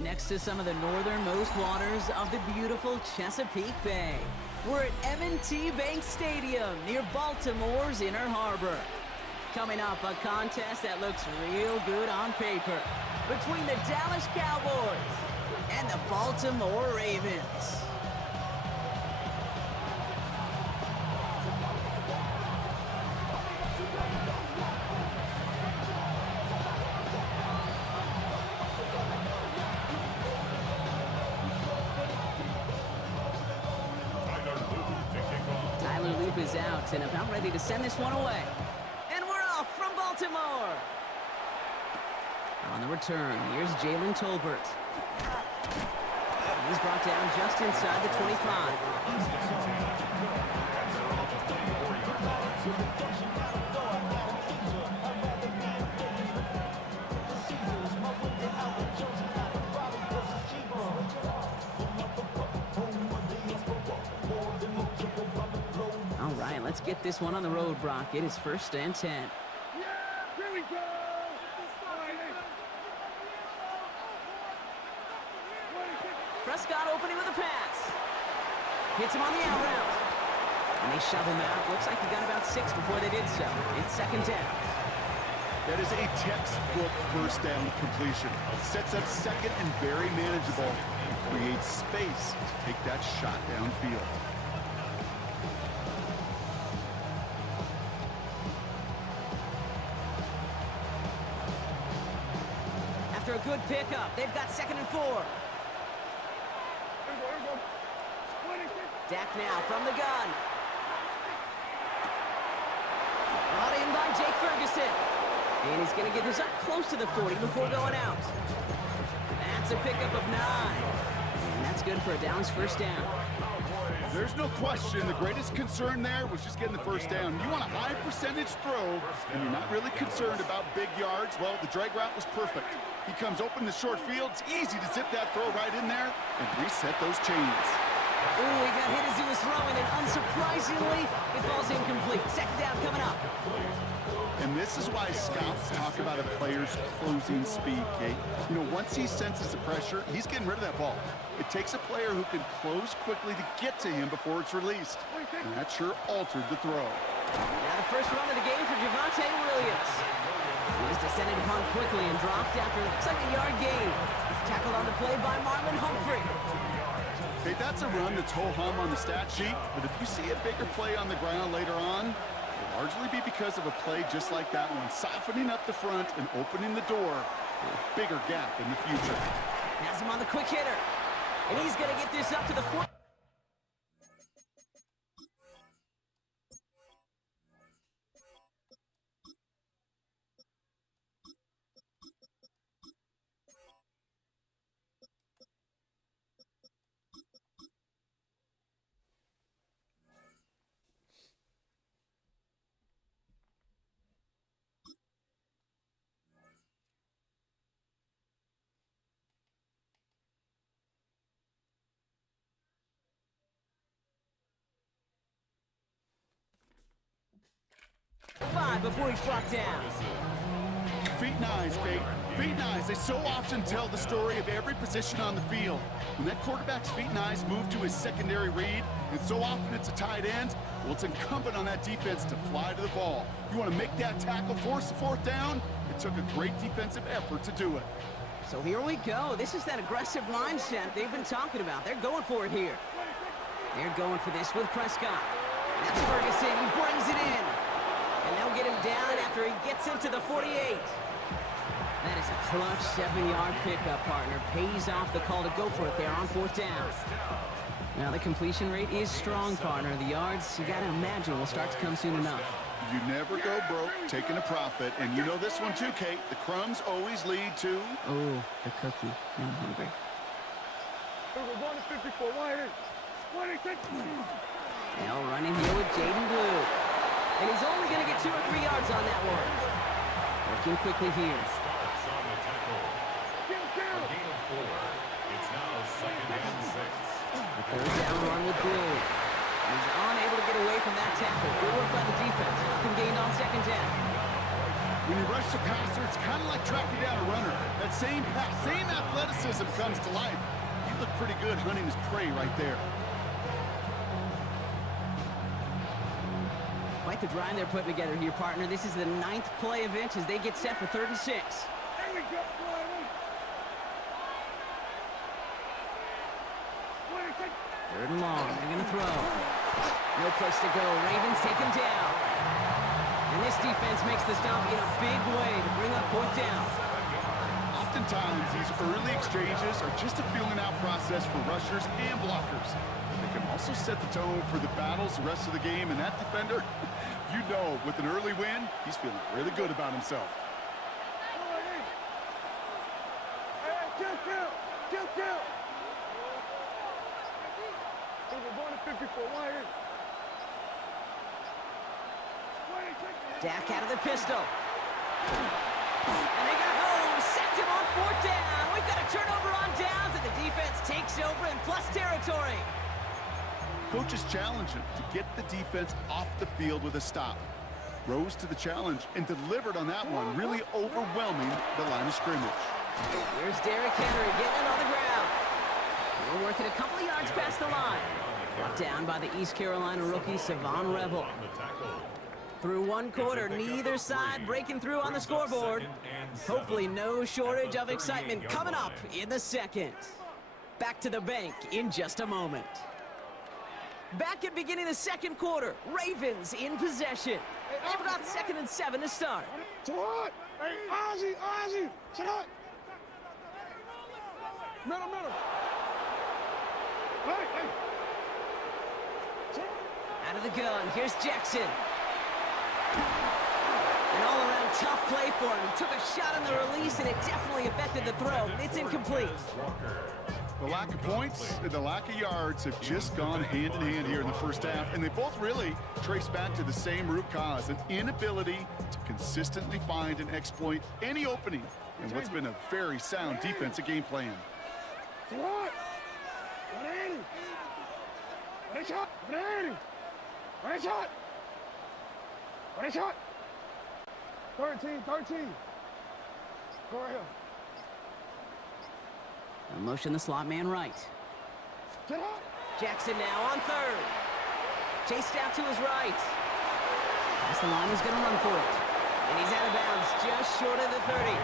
Next to some of the northernmost waters of the beautiful Chesapeake Bay, we're at M&T Bank Stadium near Baltimore's Inner Harbor. Coming up, a contest that looks real good on paper between the Dallas Cowboys and the Baltimore Ravens. Is out and about ready to send this one away. And we're off from Baltimore. On the return, here's Jalen Tolbert. He's brought down just inside the 25. Let's get this one on the road, Brock. It is 1st and 10. Yeah, here we go! Prescott opening with a pass. Hits him on the out route. And they shove him out. Looks like he got about 6 before they did so. It's 2nd down. That is a textbook 1st down completion. Sets up 2nd and very manageable. And creates space to take that shot downfield. After a good pickup, they've got 2nd and 4. Dak now from the gun. Brought in by Jake Ferguson. And he's going to get this up close to the 40 before going out. That's a pickup of 9. And that's good for a Dallas 1st down. There's no question the greatest concern there was just getting the 1st down. You want a high percentage throw, and you're not really concerned about big yards. Well, the drag route was perfect. He comes open the short field. It's easy to zip that throw right in there and reset those chains. Ooh, he got hit as he was throwing, and unsurprisingly, it falls incomplete. 2nd down coming up. And this is why scouts talk about a player's closing speed, Kate. You know, once he senses the pressure, he's getting rid of that ball. It takes a player who can close quickly to get to him before it's released. And that sure altered the throw. Now the first run of the game for Javonte Williams. He was descended upon quickly and dropped after looks like a yard gain. Tackled on the play by Marlon Humphrey. Okay, that's a run that's ho-hum on the stat sheet, but if you see a bigger play on the ground later on, it'll largely be because of a play just like that one, softening up the front and opening the door for a bigger gap in the future. Has him on the quick hitter, and he's going to get this up to the 4. Before he's brought down. Feet and eyes, Kate. Feet and eyes. They so often tell the story of every position on the field. When that quarterback's feet and eyes move to his secondary read, and so often it's a tight end, well, it's incumbent on that defense to fly to the ball. You want to make that tackle, force the 4th down? It took a great defensive effort to do it. So here we go. This is that aggressive mindset they've been talking about. They're going for it here. They're going for this with Prescott. That's Ferguson. He brings it in. And they'll get him down after he gets into the 48. That is a clutch 7-yard pickup, partner. Pays off the call to go for it there on 4th down. Now the completion rate is strong, partner. The yards, you got to imagine, will start to come soon enough. You never go broke taking a profit. And you know this one too, Kate. The crumbs always lead to... Oh, the cookie. Now I'm hungry. We're going to 54. Now running here with Jaden Blue. And he's only going to get 2 or 3 yards on that one. Working quickly here. Stops on the tackle. A gain of 4. It's now 2nd and 6. The 3rd down run with Blue. He's unable to get away from that tackle. Good work by the defense. Nothing gained on second down. When you rush the passer, it's kind of like tracking down a runner. That same pass, same athleticism comes to life. He looked pretty good hunting his prey right there. Quite the drive they're putting together here, partner. This is the 9th play of inch as they get set for 3rd and 6. There we go, boy. 3rd and long. They're going to throw. No place to go. Ravens take him down. And this defense makes the stop in a big way to bring up 4th down. Oftentimes, these early exchanges are just a feeling-out process for rushers and blockers. They can also set the tone for the battles the rest of the game, and that defender, you know, with an early win, he's feeling really good about himself. Kill. We're going to 54. Why here? Dak out of the pistol. And they got home. Sacked him on 4th down. We've got a turnover on downs, and the defense takes over in plus territory. Coaches challenge him to get the defense off the field with a stop. Rose to the challenge and delivered on that one, really overwhelming the line of scrimmage. Here's Derrick Henry getting it on the ground. We're working a couple of yards past the line. Brought down by the East Carolina rookie, Savon Revel. Through 1 quarter, neither side breaking through on the scoreboard. Hopefully no shortage of excitement coming up in the 2nd. Back to the bank in just a moment. Back at beginning the 2nd quarter, Ravens in possession. They've got 2nd and 7 to start. What? Hey, Ozzy, shut up. Middle. Hey. Out of the gun, here's Jackson. An all-around tough play for him. He took a shot on the release, and it definitely affected the throw. It's incomplete. The lack of points and the lack of yards have just gone hand in hand here in the first half, and they both really trace back to the same root cause, an inability to consistently find and exploit any opening in what's been a very sound defensive game plan. What? 180. What shot? 180. What shot? What shot? 13. Go ahead. They'll motion the slot man right. Get up. Jackson now on 3rd. Chased out to his right. That's the line he's going to run for it. And he's out of bounds just short of the 30.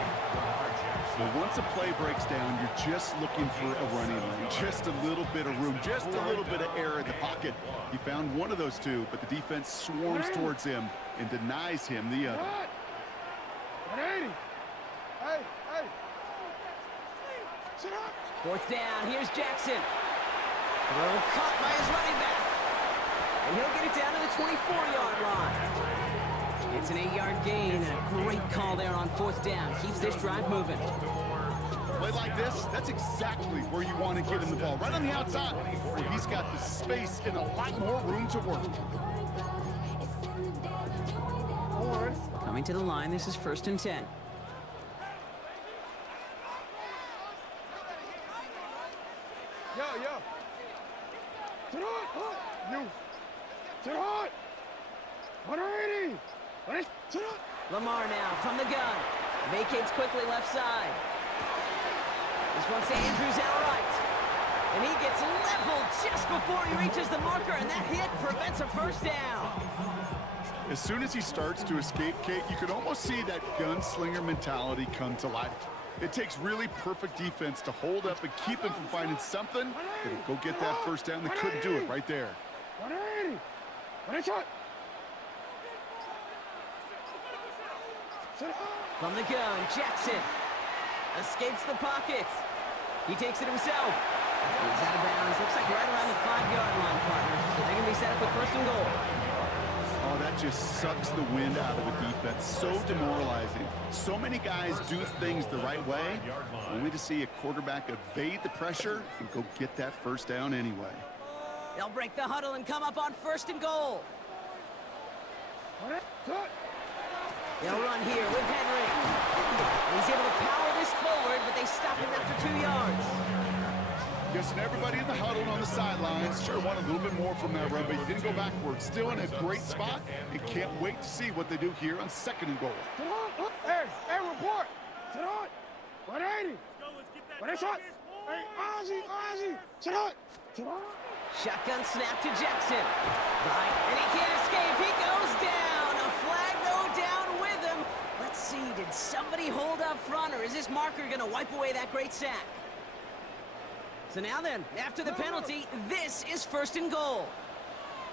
Well, once a play breaks down, you're just looking for a running lane, just a little bit of room, just a little bit of air in the pocket. He found one of those two, but the defense swarms towards him and denies him the other. 180. Hey. Sit up. 4th down, here's Jackson. Throw caught by his running back. And he'll get it down to the 24-yard line. It's an 8-yard gain, and a great call there on 4th down. Keeps this drive moving. Play like this, that's exactly where you want to get him the ball, right on the outside, where he's got the space and a lot more room to work. Coming to the line, this is 1st and 10. Yeah. Sit hot. You. Sit hot. 180. Sit up. Lamar now from the gun. Vacates quickly left side. This one's to Andrews outright. And he gets leveled just before he reaches the marker, and that hit prevents a 1st down. As soon as he starts to escape, Kate, you can almost see that gunslinger mentality come to life. It takes really perfect defense to hold up and keep him from finding something that'll go get that 1st down. They couldn't do it right there. 180. Shot. From the gun, Jackson escapes the pocket. He takes it himself. He's out of bounds. Looks like right around the 5-yard line, partner. So they're going to be set up with 1st and goal. Oh, that just sucks the wind out of a defense. So demoralizing. So many guys do things the right way, only to see a quarterback evade the pressure and go get that 1st down anyway. They'll break the huddle and come up on 1st and goal. They'll run here with Henry. And he's able to power this forward, but they stop him after 2 yards. Guessing everybody in the huddle on the sidelines sure wanted a little bit more from that run, but he didn't go backwards. Still in a great spot, and can't wait to see what they do here on 2nd and goal. Hey, report. Sit on. 180. What is shot? Hey, Ozzy. Sit on. Shotgun snap to Jackson. Right, and he can't escape. He goes down. A flag go down with him. Let's see, did somebody hold up front, or is this marker going to wipe away that great sack? So now then, after the penalty, this is 1st and goal.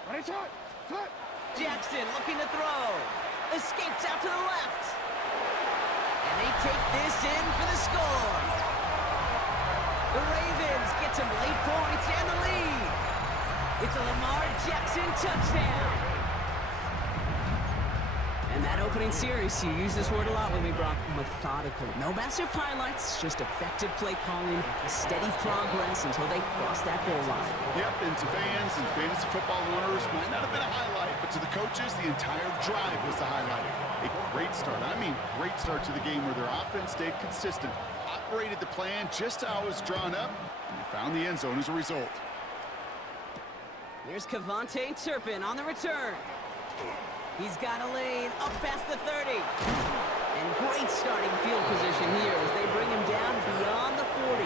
What is shot? Jackson looking to throw. Escapes out to the left. And they take this in for the score. The Ravens get some late points and the lead. It's a Lamar Jackson touchdown. And that opening series, you use this word a lot with me, Brock, methodical. No massive highlights, just effective play calling, steady progress until they cross that goal line. Yep, and to fans and fantasy football owners, might not have been a highlight, but to the coaches, the entire drive was the highlight. A great start, great start to the game where their offense stayed consistent, operated the plan just how it was drawn up, and they found the end zone as a result. Here's Kevontae Turpin on the return. He's got a lane up past the 30. And great starting field position here as they bring him down beyond the 40.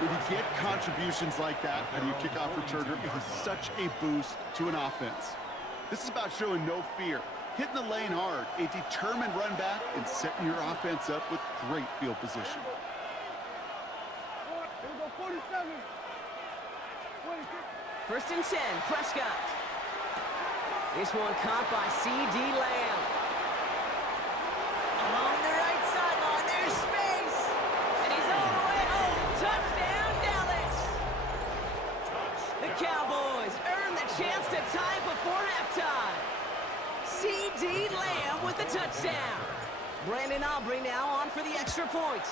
When you get contributions like that, how do you kick off returner? It is such a boost to an offense. This is about showing no fear, hitting the lane hard, a determined run back, and setting your offense up with great field position. Here we go, 47. 1st and 10, Prescott. This one caught by C.D. Lamb. Along the right sideline, there's space. And he's all the way home. Touchdown, Dallas. The Cowboys earn the chance to tie before halftime. C.D. Lamb with the touchdown. Brandon Aubrey now on for the extra point.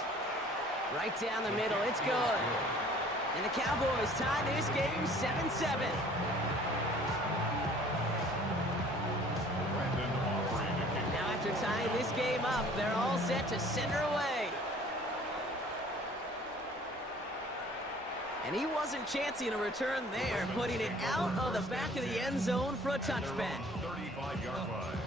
Right down the middle, it's good. And the Cowboys tie this game 7-7. After tying this game up, they're all set to send her away. And he wasn't chancing a return there, putting it out of the back of the end zone for a touchback. 35-yard line.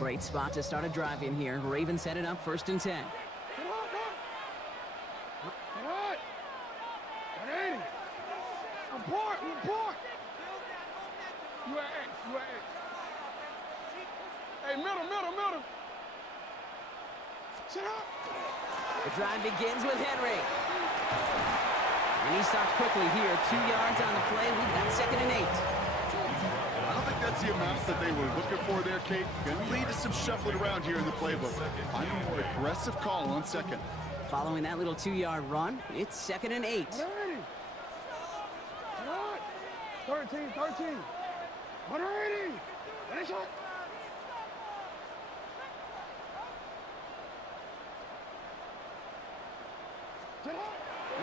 Great spot to start a drive in here. Ravens headed up 1st and 10. Report. You at X. Hey, middle. Sit up. The drive begins with Henry. And he stopped quickly here. 2 yards on the play. We've got 2nd and 8. I don't think that's the amount that they were looking for there, Kate. Going to lead to some shuffling around here in the playbook. Find a more aggressive call on 2nd. Following that little 2-yard run, it's 2nd and 8. 13. 180. Finish it.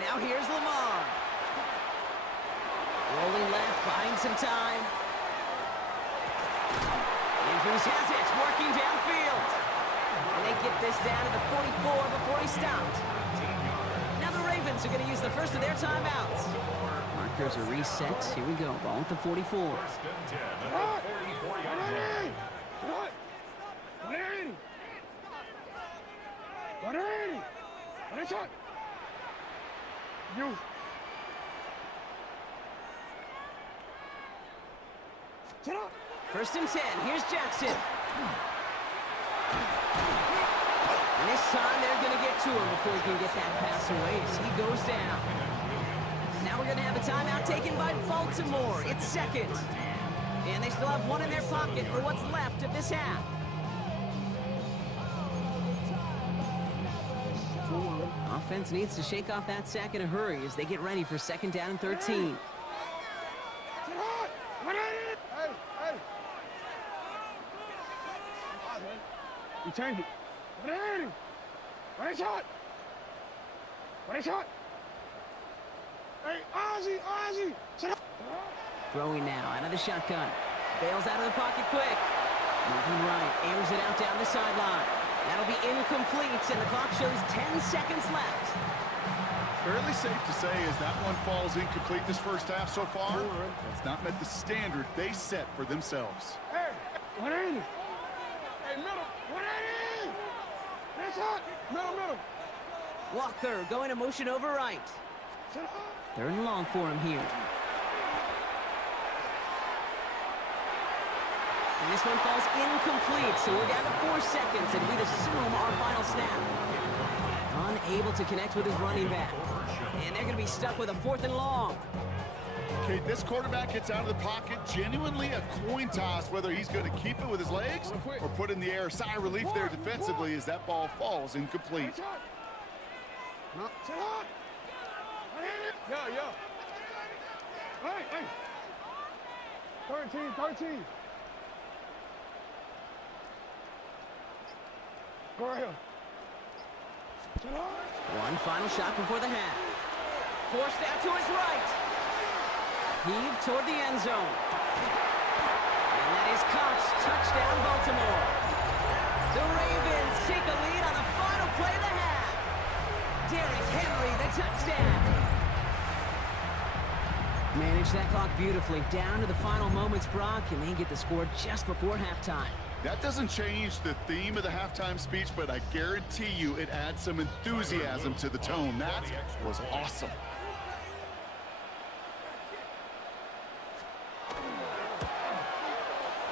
Now here's Lamar. Rolling left, buying some time. Andrews has it, working downfield. And they get this down to the 44 before he stopped. Now the Ravens are going to use the first of their timeouts. Markers are reset. Here we go. Ball at the 44. 1st and 10 at the 44-yard line. 180. Finish it. You. Sit up. 1st and 10. Here's Jackson. And this time they're going to get to him before he can get that pass away as he goes down. Now we're going to have a timeout taken by Baltimore. It's 2nd. And they still have one in their pocket for what's left of this half. Offense needs to shake off that sack in a hurry as they get ready for 2nd down and 13. Hey. You change it. 180. Finish it. Hey, Ozzy. Sit up. Throwing now out of the shotgun. Bails out of the pocket quick. Moving right, airs it out down the sideline. That'll be incomplete, and the clock shows 10 seconds left. Fairly safe to say as that one falls incomplete this first half so far. It's not met the standard they set for themselves. Hey, 180. Hey, middle, 180. That's hot. Middle. Walker going to motion over right. Sit up. Third and long for him here. And this one falls incomplete, so we're down to 4 seconds, and we'd assume our final snap. Unable to connect with his running back. And they're going to be stuck with a 4th and long. Okay, this quarterback gets out of the pocket, genuinely a coin toss whether he's going to keep it with his legs or put it in the air. Sigh of relief there defensively as that ball falls incomplete. Sit up. 180. Yo. Hey. 13. Go right here. One final shot before the half. Forced out to his right. Heave toward the end zone. And that is caught. Touchdown, Baltimore. The Ravens take a lead on the final play of the half. Derrick Henry, the touchdown. Managed that clock beautifully. Down to the final moments, Brock, and they get the score just before halftime. That doesn't change the theme of the halftime speech, but I guarantee you it adds some enthusiasm to the tone. That was awesome.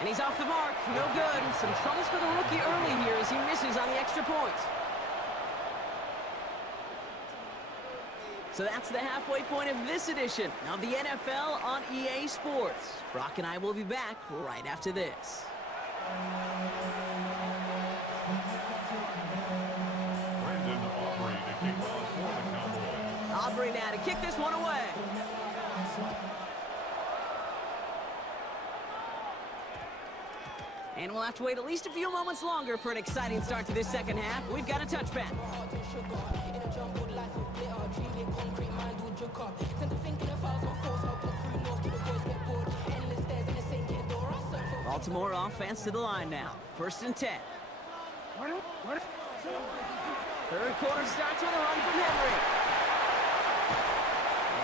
And he's off the mark. No good. Some troubles for the rookie early here as he misses on the extra point. So that's the halfway point of this edition of the NFL on EA Sports. Brock and I will be back right after this. Brandon Aubrey to kick off for the Cowboys. Aubrey now to kick this one away. And we'll have to wait at least a few moments longer for an exciting start to this second half. We've got a touchback. Baltimore offense to the line now. 1st and 10. Third quarter starts with a run from Henry.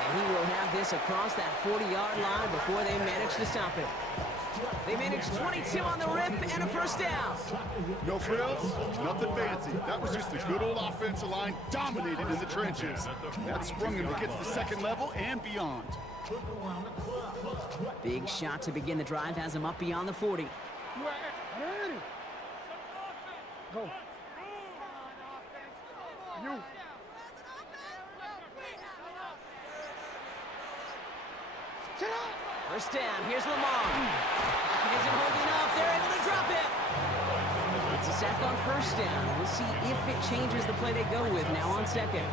And he will have this across that 40-yard line before they manage to stop it. They managed 22 on the rip and a first down. No frills, nothing fancy. That was just a good old offensive line dominated in the trenches. That sprung him to get to the second level and beyond. Big shot to begin the drive has him up beyond the 40. Go. You. Sit up. First down, here's Lamar. He isn't holding up, they're able to drop it. It's a sack on first down. We'll see if it changes the play they go with now on second.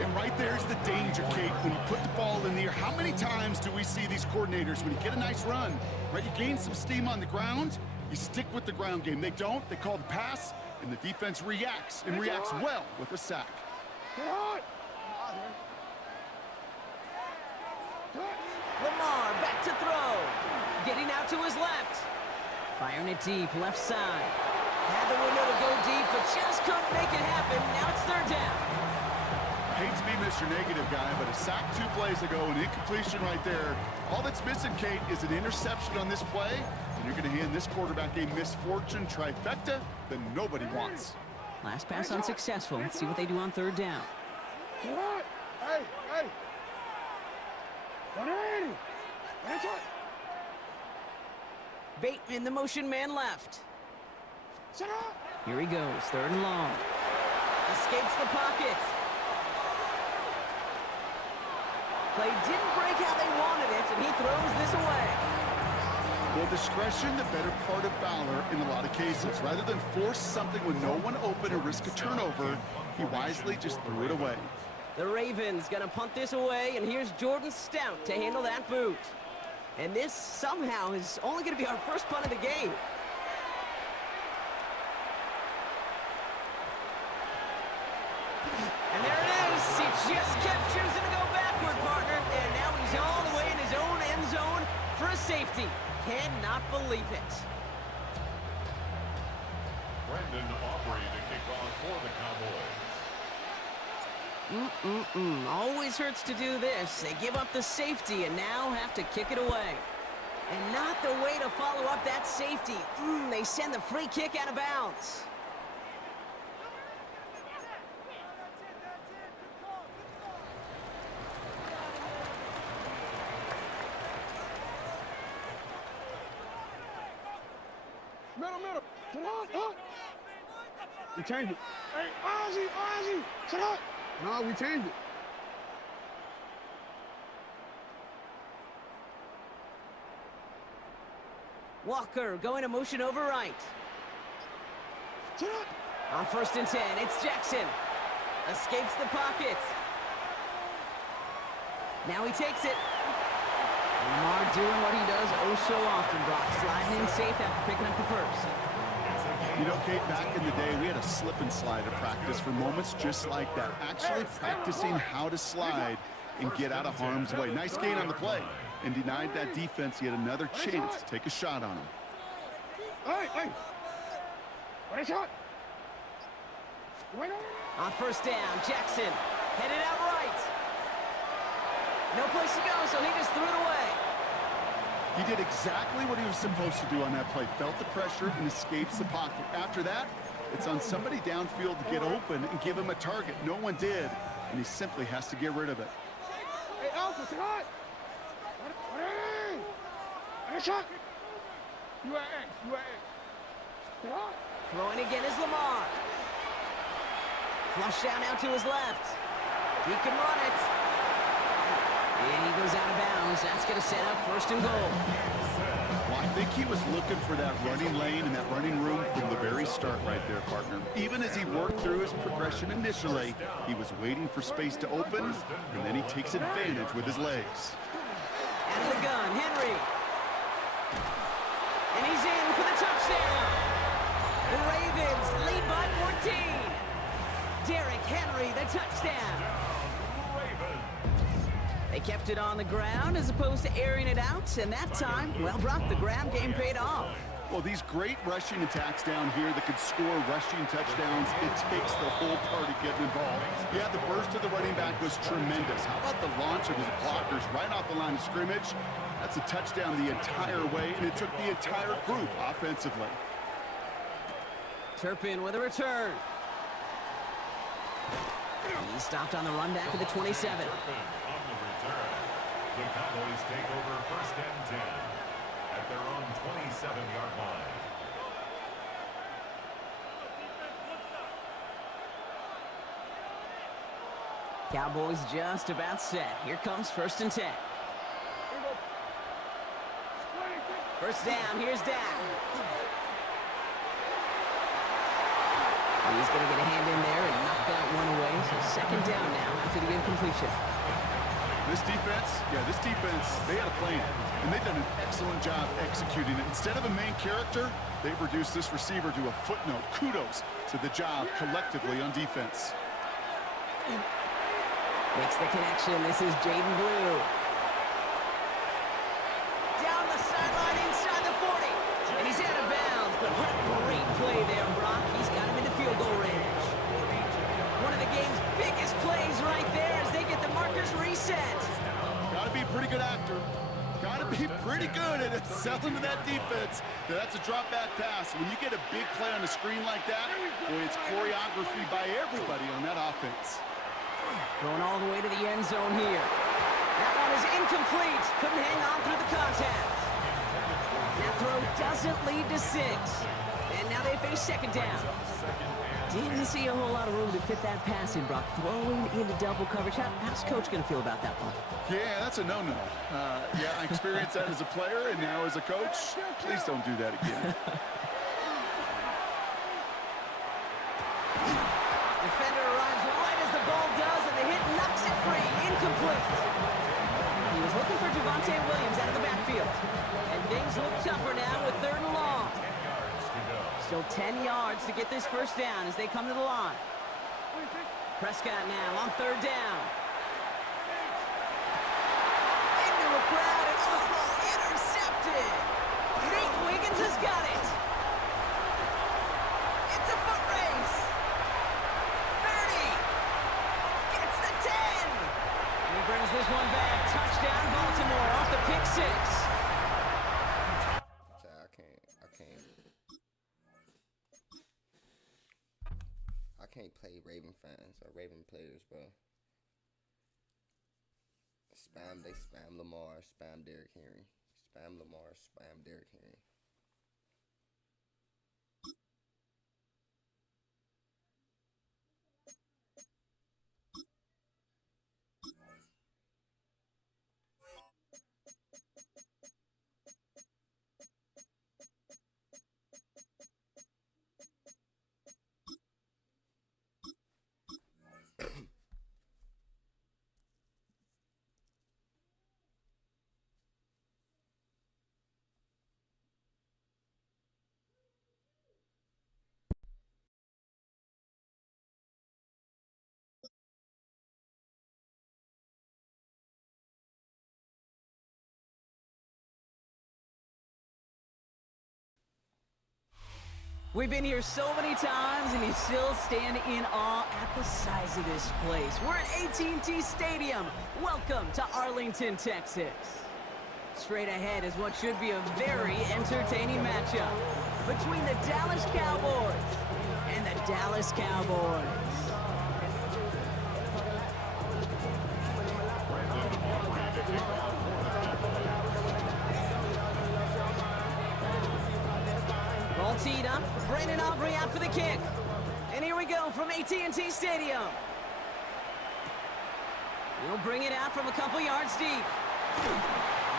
And right there's the danger, Kate. When you put the ball in the air, how many times do we see these coordinators, when you get a nice run, right, you gain some steam on the ground, you stick with the ground game. They don't, they call the pass, and the defense reacts, and reacts well with a sack. Lamar back to throw. Getting out to his left. Firing it deep, left side. Had the window to go deep, but just couldn't make it happen. Now it's third down. I hate to be Mr. Negative guy, but a sack 2 plays ago, an incompletion right there. All that's missing, Kate, is an interception on this play, and you're going to hand this quarterback a misfortune trifecta that nobody wants. Last pass unsuccessful. Let's see what they do on third down. Hey. 180. That's it. Bateman, the motion man left. Sit up. Here he goes, third and long. Escapes the pocket. Play didn't break how they wanted it, and he throws this away. Well, discretion, the better part of valor in a lot of cases. Rather than force something with no one open or risk a turnover, he wisely just threw it away. The Ravens gonna punt this away, and here's Jordan Stout to handle that boot. And this somehow is only gonna be our first punt of the game. And there it is. He just kept choosing to go backward, partner. And now he's all the way in his own end zone for a safety. Cannot believe it. to kick off for the Cowboys. Always hurts to do this. They give up the safety and now have to kick it away. And not the way to follow up that safety. They send the free kick out of bounds. Middle. Come on, up. We changed it. Hey, Ozzy, shut up. No, we changed it. Walker going to motion over right. Shut up. On 1st and 10, it's Jackson. Escapes the pocket. Now he takes it. And Lamar doing what he does oh so often, Brock. Sliding in safe after picking up the first. You know, Kate, back in the day, we had a slip and slide at practice for moments just like that. Actually practicing how to slide and get out of harm's way. Nice gain on the play. And denied that defense yet another chance to take a shot on him. Hey. What a shot. On 1st down, Jackson headed out right. No place to go, so he just threw it away. He did exactly what he was supposed to do on that play. Felt the pressure and escapes the pocket. After that, it's on somebody downfield to get open and give him a target. No one did, and he simply has to get rid of it. Hey, Alpha, shot. What a shot. You are A. Throwing again is Lamar. Flush down out to his left. He can run it. And he goes out of bounds. That's going to set up 1st and goal. Well, I think he was looking for that running lane and that running room from the very start right there, partner. Even as he worked through his progression initially, he was waiting for space to open, and then he takes advantage with his legs. Out of the gun, Henry. And he's in for the touchdown. The Ravens lead by 14. Derrick Henry, the touchdown. They kept it on the ground as opposed to airing it out, and that time, well, Brock, the ground game paid off. Well, these great rushing attacks down here that could score rushing touchdowns, it takes the whole party getting involved. Yeah, the burst of the running back was tremendous. How about the launch of his blockers right off the line of scrimmage? That's a touchdown the entire way, and it took the entire group offensively. Turpin with a return. He stopped on the run back to the 27. The Cowboys take over 1st and 10 at their own 27-yard line. Cowboys just about set. Here comes 1st and 10. 1st down, here's Dak. He's going to get a hand in there and knock that one away. So 2nd down now after the incompletion. This defense, they had a plan, and they've done an excellent job executing it. Instead of a main character, they've reduced this receiver to a footnote. Kudos to the job collectively on defense. Makes the connection. This is Jaden Blue. Down the sideline inside the 40. And he's out of bounds, but what a great play there, Brock. He's got him into field goal range. One of the game's biggest plays right there as they get the markers reset. Got to be a pretty good actor. Got to be pretty good at selling to that defense. That's a drop back pass. When you get a big play on the screen like that, boy, it's choreography by everybody on that offense. Going all the way to the end zone here. That one is incomplete. Couldn't hang on through the contact. That throw doesn't lead to 6. And now they face 2nd down. Didn't see a whole lot of room to fit that pass in, Brock. Throwing into double coverage. How's Coach going to feel about that one? Yeah, that's a no-no. Yeah, I experienced that as a player and now as a coach. Please don't do that again. Defender arrives right as the ball does, and the hit knocks it free. Incomplete. He was looking for Javonte Williams out of the backfield. And things look tougher now with 3rd and long. Still 10 yards to get this 1st down as they come to the line. Prescott now on 3rd down. Into a crowd and intercepted. Nate Wiggins has got it. It's one back. Touchdown, Baltimore off the pick six. I can't play Raven fans or Raven players, bro. They spam Lamar, spam Derrick Henry. Spam Lamar, spam Derrick Henry. We've been here so many times, and you still stand in awe at the size of this place. We're at AT&T Stadium. Welcome to Arlington, Texas. Straight ahead is what should be a very entertaining matchup between the Dallas Cowboys and the Dallas Cowboys. Ball teed up. Brandon Aubrey out for the kick. And here we go from AT&T Stadium. He'll bring it out from a couple yards deep.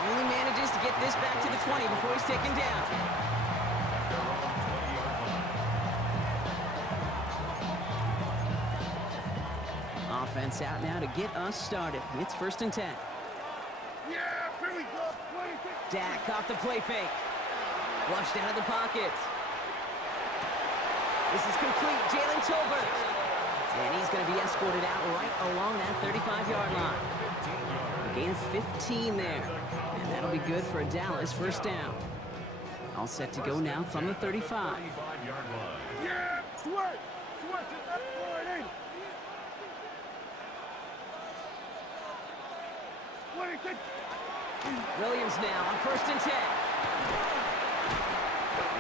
Only manages to get this back to the 20 before he's taken down. Offense out now to get us started. It's 1st and 10. Yeah, here we go. Dak off the play fake. Flushed out of the pocket. This is complete. Jalen Tolbert. And he's going to be escorted out right along that 35-yard line. A gain of 15 there. And that'll be good for a Dallas 1st down. All set to go now from the 35. Yeah, sweat. Williams now on 1st and 10.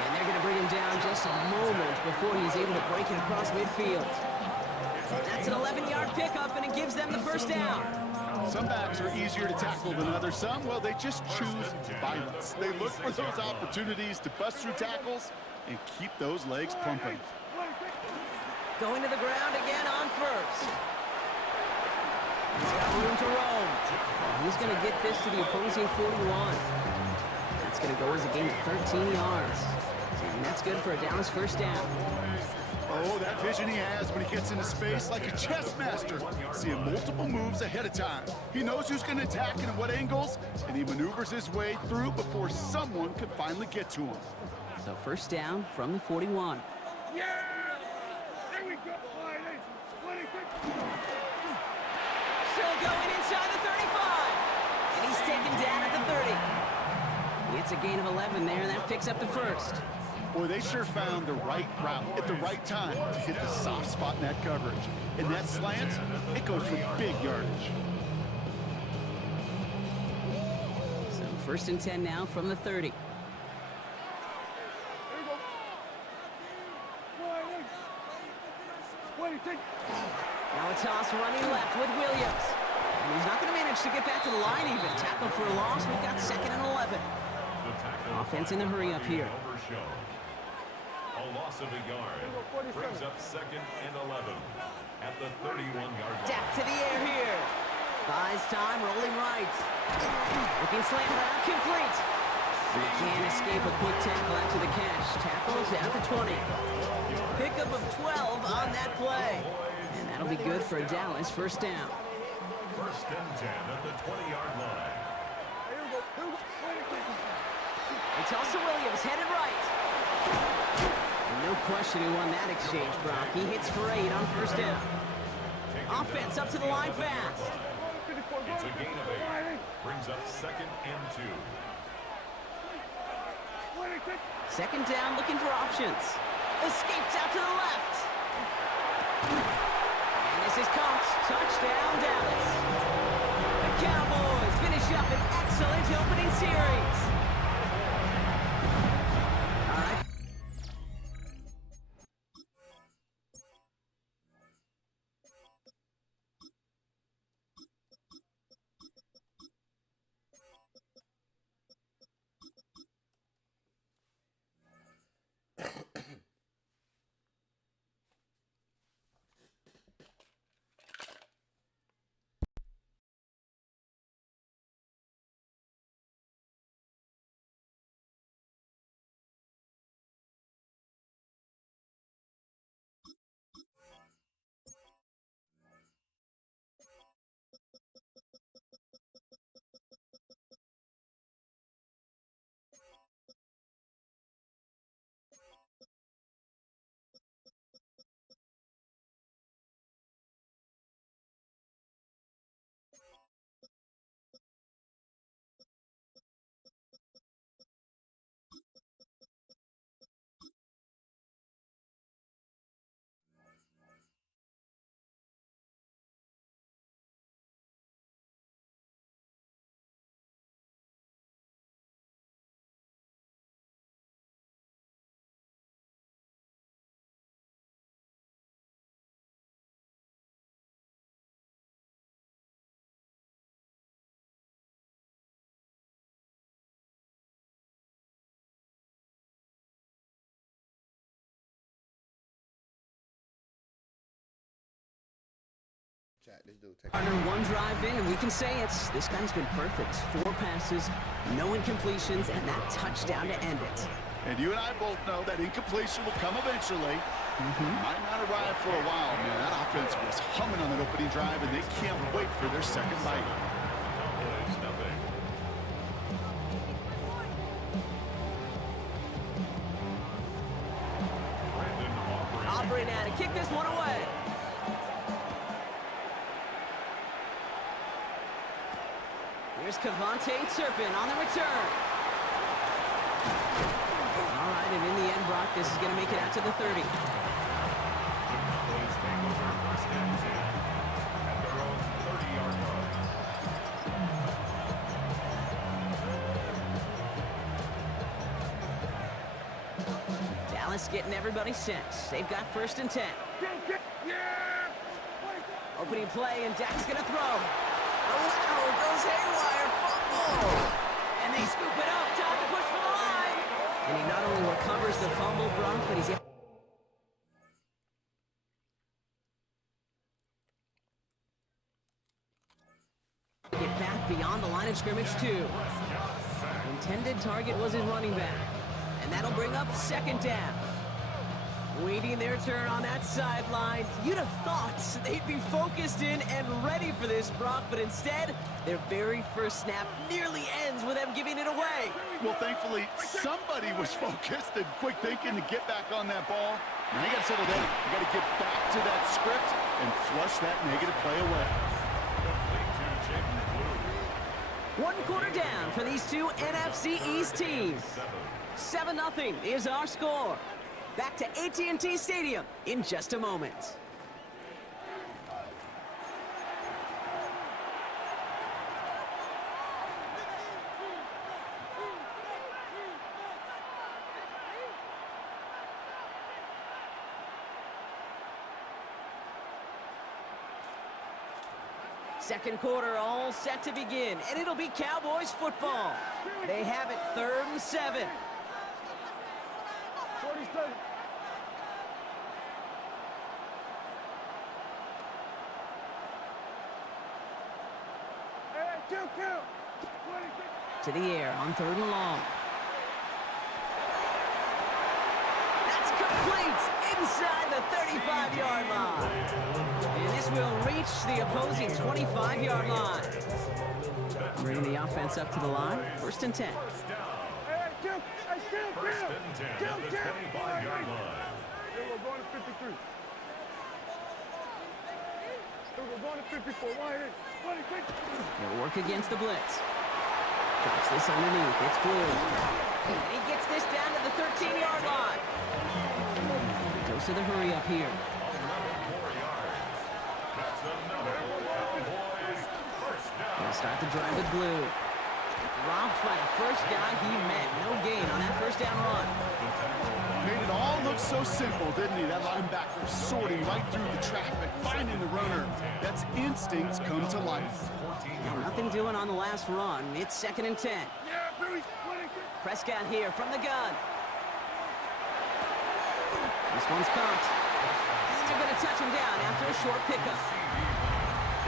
And they're going to bring him down just a moment before he's able to break it across midfield. That's an 11-yard pickup, and it gives them the 1st down. Some backs are easier to tackle than others. Some, well, they just choose violence. They look for those opportunities to bust through tackles and keep those legs pumping. Going to the ground again on 1st. He's got room to roam. He's going to get this to the opposing 41. That's going to go as a gain of 13 yards. And that's good for a Dallas 1st down. Oh, that vision he has when he gets into space like a chess master. Seeing multiple moves ahead of time. He knows who's going to attack and at what angles, and he maneuvers his way through before someone can finally get to him. So 1st down from the 41. Yeah! There we go. Still going inside the 35. And he's taken down at the 30. It's a gain of 11 there, and that picks up the 1st. Boy, they sure found the right route at the right time to hit the soft spot in that coverage. And that slant, it goes for big yardage. So 1st and 10 now from the 30. Now a toss running left with Williams. And he's not going to manage to get back to the line even. Tackle for a loss. We've got 2nd and 11. Offense in the hurry up here. A loss of a yard brings up 2nd and 11 at the 31-yard line. Dak to the air here. Buys time, rolling right. Looking slant route, complete. He can't escape a quick tackle after the catch. Tackles at the 20. Pickup of 12 on that play. And that'll be good for a Dallas 1st down. 1st and 10 at the 20-yard line. It's also Williams, headed right. And no question who won that exchange, Brock. He hits for 8 on 1st down. Offense up to the line fast. It's a gain of 8. Brings up 2nd and 2. 2nd down, looking for options. Escapes out to the left. And this is caught. Touchdown, Dallas. A Cowboys finish up an excellent opening series. All right. Chat, this dude take Partner, one drive in, and we can say this guy's been perfect. 4 passes, no incompletions, and that touchdown to end it. And you and I both know that incompletion will come eventually. Might not arrive for a while, man. That offense was humming on that opening drive, and they can't wait for their second bite. Cowboys, nothing. Aubrey now to kick this one away. Here's Cavante Turpin on the return. All right, and in the end, Brock, this is going to make it out to the 30. The Cowboys take over first and 10 at their own 30-yard line. Dallas getting everybody set. They've got first and 10. Opening play, and Dak's going to throw. The lateral goes haywire, fumble! And they scoop it up, time to push for the line! And he not only recovers the fumble, Brock, but he's... Get back beyond the line of scrimmage, too. Intended target was his running back. And that'll bring up second down. Waiting their turn on that sideline. You'd have thought they'd be focused in and ready for this, Brock, but instead, their very first snap nearly ends with them giving it away. Well, thankfully, somebody was focused and quick thinking to get back on that ball. Now you got to settle down. You got to get back to that script and flush that negative play away. One quarter down for these two NFC East teams. 7-0 is our score. Back to AT&T Stadium in just a moment. Second quarter all set to begin, and it'll be Cowboys football. They have it 3rd and 7. 40 straight. Hey, kill. To the air on 3rd and long. That's complete inside the 35-yard line. And this will reach the opposing 25-yard line. Bringing the offense up to the line. 1st and 10. Hey, kill. First and 10 at the 25-yard line. They were going to 53. They were going to 54. They'll work against the blitz. Drops this underneath. It's Blue. And he gets this down to the 13-yard line. Goes to the hurry up here. 11 more yards. That's another Cowboys first down. This start the drive with blue. Robbed by the first guy he met. No gain on that first down run. Made it all look so simple, didn't he? That linebacker sorting right through the traffic, finding the runner. That's instincts come to life. Now, nothing doing on the last run. It's 2nd and 10. Prescott here from the gun. This one's caught. And they're going to touch him down after a short pickup.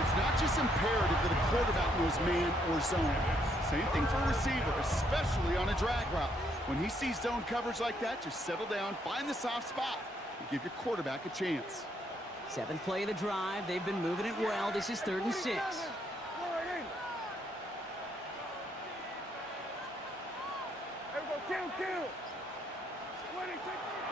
It's not just imperative that a quarterback knows man or zone. Same thing for a receiver, especially on a drag route. When he sees zone coverage like that, just settle down, find the soft spot, and give your quarterback a chance. 7th play of the drive. They've been moving it well. This is 3rd and 6.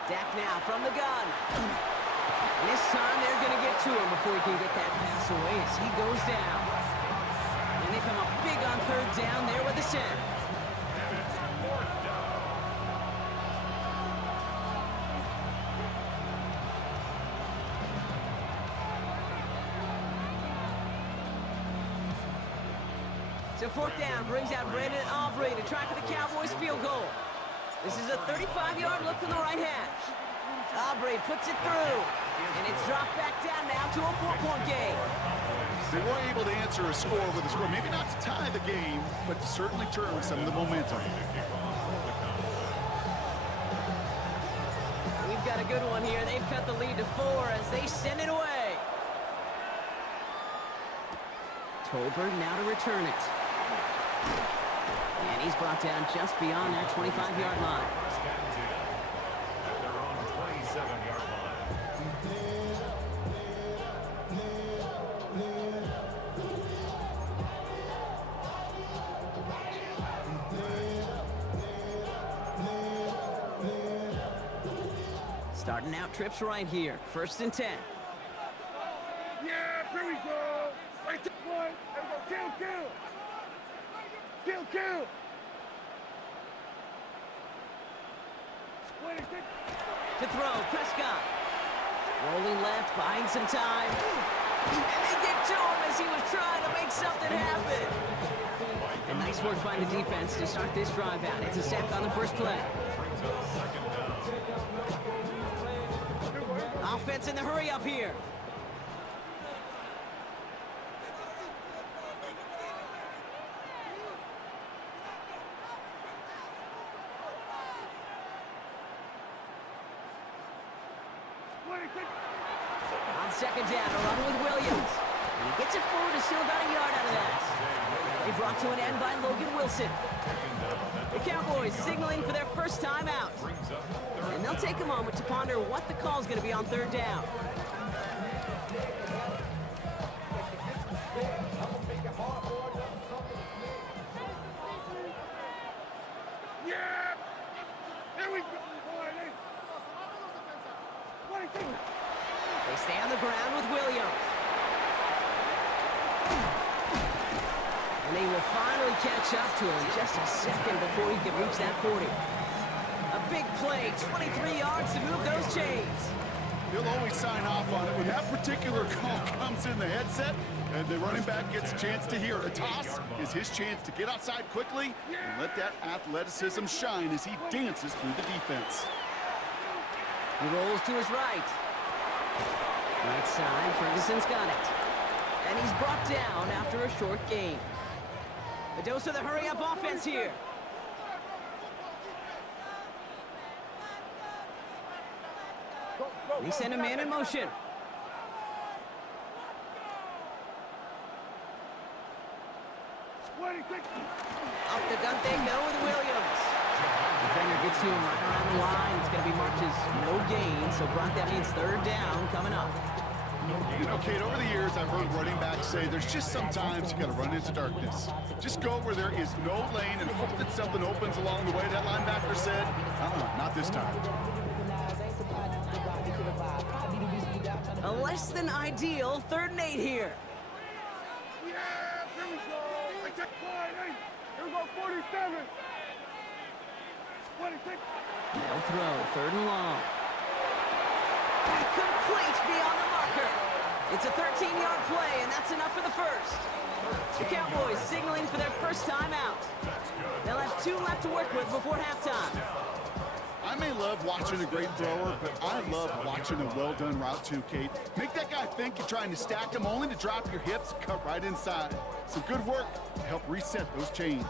Dak now from the gun. And this time they're going to get to him before he can get that pass away as he goes down. And they come up big on 3rd down there with the set. So 4th down brings out Brandon Aubrey to try for the Cowboys field goal. This is a 35-yard look from the right hash. Aubrey puts it through, and it's dropped back down now to a 4-point game. They were able to answer a score with a score, maybe not to tie the game, but to certainly turn some of the momentum. We've got a good one here. They've cut the lead to 4 as they send it away. Tolbert now to return it. And he's brought down just beyond that 25-yard line. At their own 27-yard line. Starting out trips right here. 1st and 10. Yeah, here we go. Right to one. There we go. Kill. To throw, Prescott. Rolling left, buying some time. And they get to him as he was trying to make something happen. And nice work by the defense to start this drive out. It's a sack on the first play. Offense in the hurry up here. On 2nd down, a run with Williams. And he gets it forward to steal about a yard out of that. They brought to an end by Logan Wilson. The Cowboys signaling for their first time out. And they'll take a moment to ponder what the call is going to be on 3rd down. Yeah! There we go. They stay on the ground with Williams. And they will finally catch up to him just a second before he can reach that 40. A big play, 23 yards to move those chains. He'll always sign off on it. When that particular call comes in the headset and the running back gets a chance to hear a toss, is his chance to get outside quickly and let that athleticism shine as he dances through the defense. He rolls to his right. Right side, Ferguson's got it. And he's brought down after a short gain. A dose of the hurry-up offense here. They send a man in motion. Up the gut they go with Williams. Defender gets to him right around the line. It's going to be marked as no gain. So, Brock, that means 3rd down coming up. You know, Kate, over the years, I've heard running backs say there's just sometimes you got to run into darkness. Just go where there is no lane and hope that something opens along the way. That linebacker said, not this time. A less than ideal 3rd and 8 here. Yeah, here we go. Here we go, 47. 26. They'll throw 3rd and long. Complete beyond the marker. It's a 13-yard play, and that's enough for the first. The Cowboys signaling for their first time out. They'll have 2 left to work with before halftime. I may love watching a great thrower, but I love watching a well-done route too, Kate. Make that guy think you're trying to stack him only to drop your hips and cut right inside. Some good work to help reset those chains.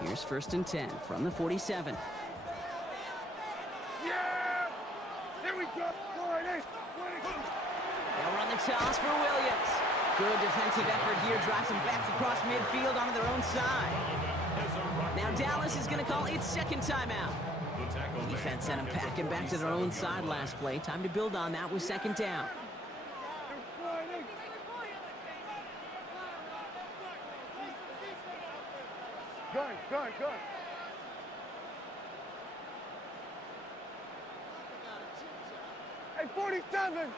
Here's 1st and 10 from the 47. Yeah! There we go. They'll run the toss for Williams. Good defensive effort here, drives them back across midfield onto their own side. Now Dallas is going to call its second timeout. Defense sent them packing back to their own side last play. Time to build on that with 2nd down. Good. Hey, 47!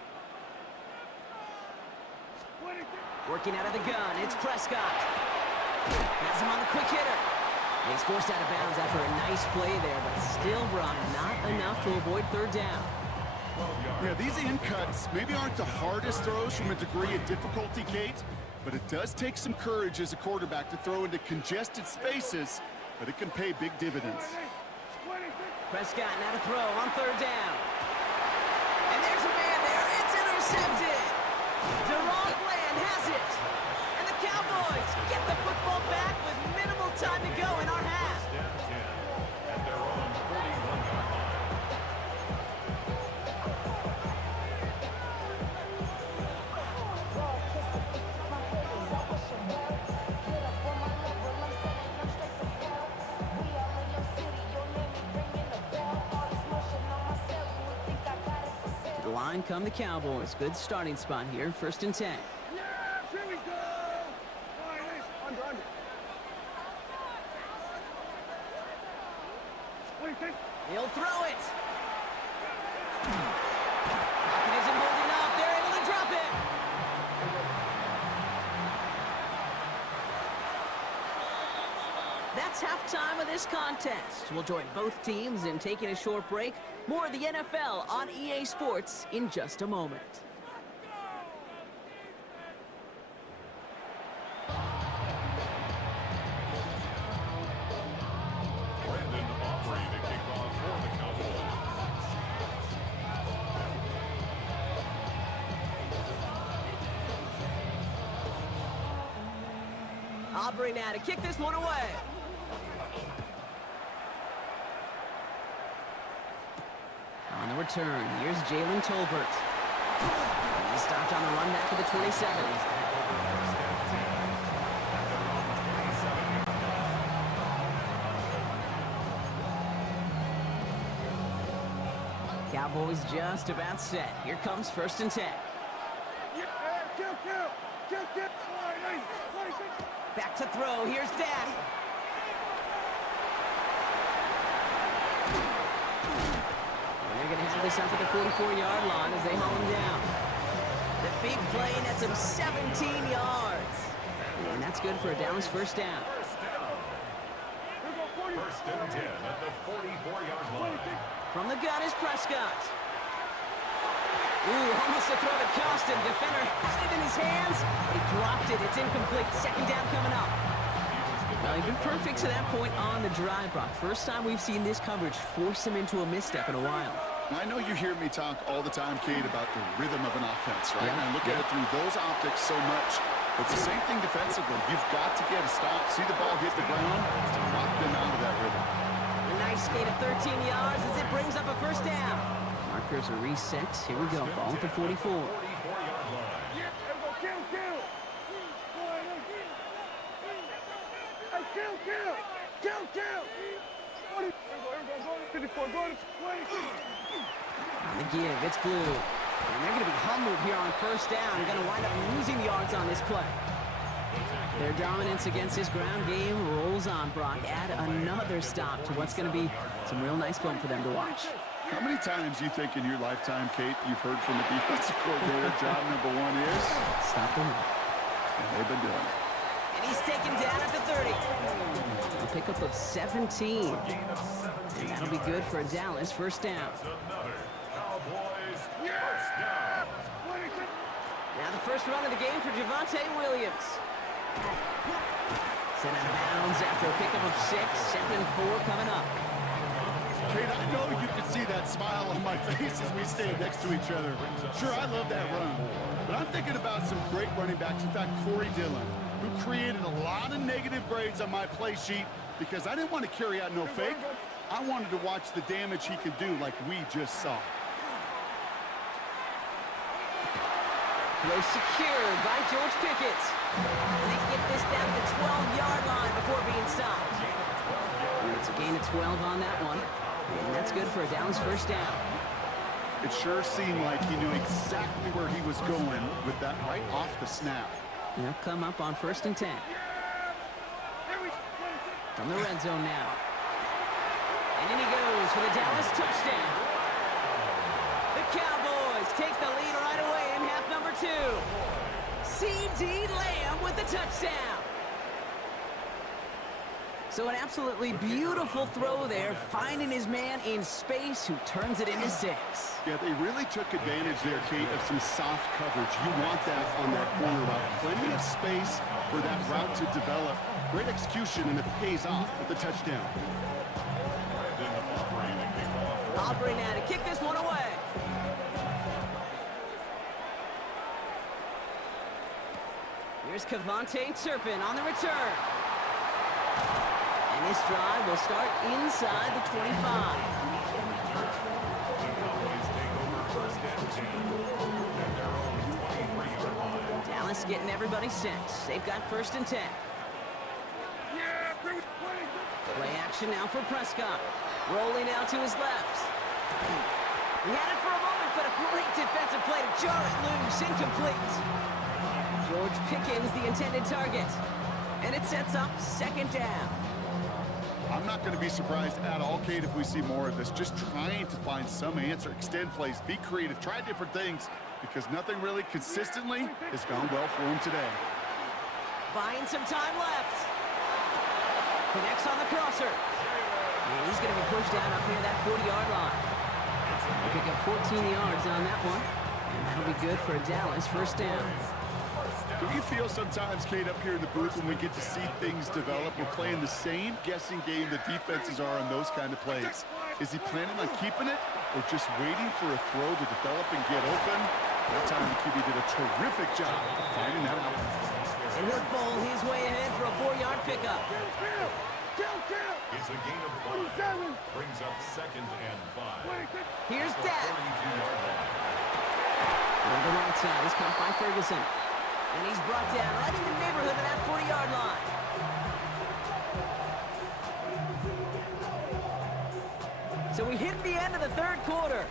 Working out of the gun, it's Prescott. Has him on the quick hitter. He's forced out of bounds after a nice play there, but still, Brock, not enough to avoid 3rd down. Yeah, these in cuts maybe aren't the hardest throws from a degree of difficulty, Kate, but it does take some courage as a quarterback to throw into congested spaces, but it can pay big dividends. Prescott now to throw on 3rd down. And there's a man there. It's intercepted. Deron Bland has it. And the Cowboys get the football back with minimal time to go in our half. At their own 41-yard line. To the line come the Cowboys. Good starting spot here. 1st and 10. Yeah, here we go! Under. What do you think? He'll throw it. Pocket isn't holding up. They're able to drop it. That's halftime of this contest. We'll join both teams in taking a short break. More of the NFL on EA Sports in just a moment. Brandon Aubrey to kick off for the Cowboys. Aubrey now to kick this one away. On the return, here's Jalen Tolbert. He's stopped on the run back to the 27. Cowboys just about set. Here comes 1st and 10. Kill. Back to throw. Here's Dak. And they're going to have this up at the 44-yard line as they haul him down. The big play nets him 17 yards. And that's good for a Dallas 1st down. First and 10 at the 44-yard line. From the gun is Prescott. Ooh, almost a throw to Costin. Defender had it in his hands, but he dropped it. It's incomplete. 2nd down coming up. Well, he's been perfect to that point on the drive, Brock. First time we've seen this coverage force him into a misstep in a while. I know you hear me talk all the time, Kate, about the rhythm of an offense, right? Yeah, And I look at it through those optics so much. It's the same thing defensively. You've got to get a stop, see the ball hit the ground to knock them out of that rhythm. A nice gain of 13 yards as it brings up a 1st down. Markers are reset. Here we go. Ball at the 44. 44-yard line. On the give, it's Blue. And they're going to be humbled here on 1st down. Going to wind up losing yards on this play. Their dominance against this ground game rolls on, Brock. Add another stop to what's going to be some real nice film for them to watch. How many times do you think in your lifetime, Kate, you've heard from the defensive coordinator, job number 1 is? Stop them. And they've been doing it. And he's taken down at the 30. A pickup of 17. And that'll be good for a Dallas first down. That's another Cowboys first down. Now the first run of the game for Javonte Williams. Set out of bounds after a pickup of 6. 2nd and 4 coming up. Kate, I know you can see that smile on my face as we stand next to each other. Sure, I love that run. But I'm thinking about some great running backs. In fact, Corey Dillon, who created a lot of negative grades on my play sheet because I didn't want to carry out no fake. I wanted to watch the damage he could do like we just saw. Throw secured by George Pickett. They get this down to the 12-yard line before being stopped. It's a gain of 12 on that one. And that's good for a Dallas first down. It sure seemed like he knew exactly where he was going with that right off the snap. They'll come up on 1st and 10. From the red zone now. And in he goes for the Dallas touchdown. The Cowboys take the lead right away in half number 2. C.D. Lamb with the touchdown. So an absolutely beautiful throw there, finding his man in space who turns it into 6. Yeah, they really took advantage there, Kate, of some soft coverage. You want that on that corner route. Plenty of space for that route to develop. Great execution, and it pays off with the touchdown. Aubrey now to kick this one away. Here's Kevontae Turpin on the return. And this drive will start inside the 25. Dallas getting everybody set. They've got 1st and 10. Play action now for Prescott. Rolling out to his left. He had it for a moment, but a great defensive play to jar it loose. Incomplete. George Pickens, the intended target. And it sets up 2nd down. I'm not going to be surprised at all, Kate, if we see more of this. Just trying to find some answer, extend plays, be creative, try different things, because nothing really consistently has gone well for him today. Buying some time left. Connects on the crosser. And he's going to be pushed down up near that 40-yard line. He'll pick up 14 yards on that one. And that'll be good for a Dallas first down. Do you feel sometimes, Kate, up here in the booth when we get to see things develop, we're playing the same guessing game the defenses are on those kind of plays? Is he planning on keeping it or just waiting for a throw to develop and get open? That time the QB did a terrific job of finding that out. And he'll bowl his way ahead for a 4-yard pickup. It's a gain of 5. Brings up 2nd and 5. Here's At the Dak. 42-yard line. On the right side, he's caught by Ferguson. And he's brought down right in the neighborhood of that 40-yard line. So we hit the end of the 3rd quarter.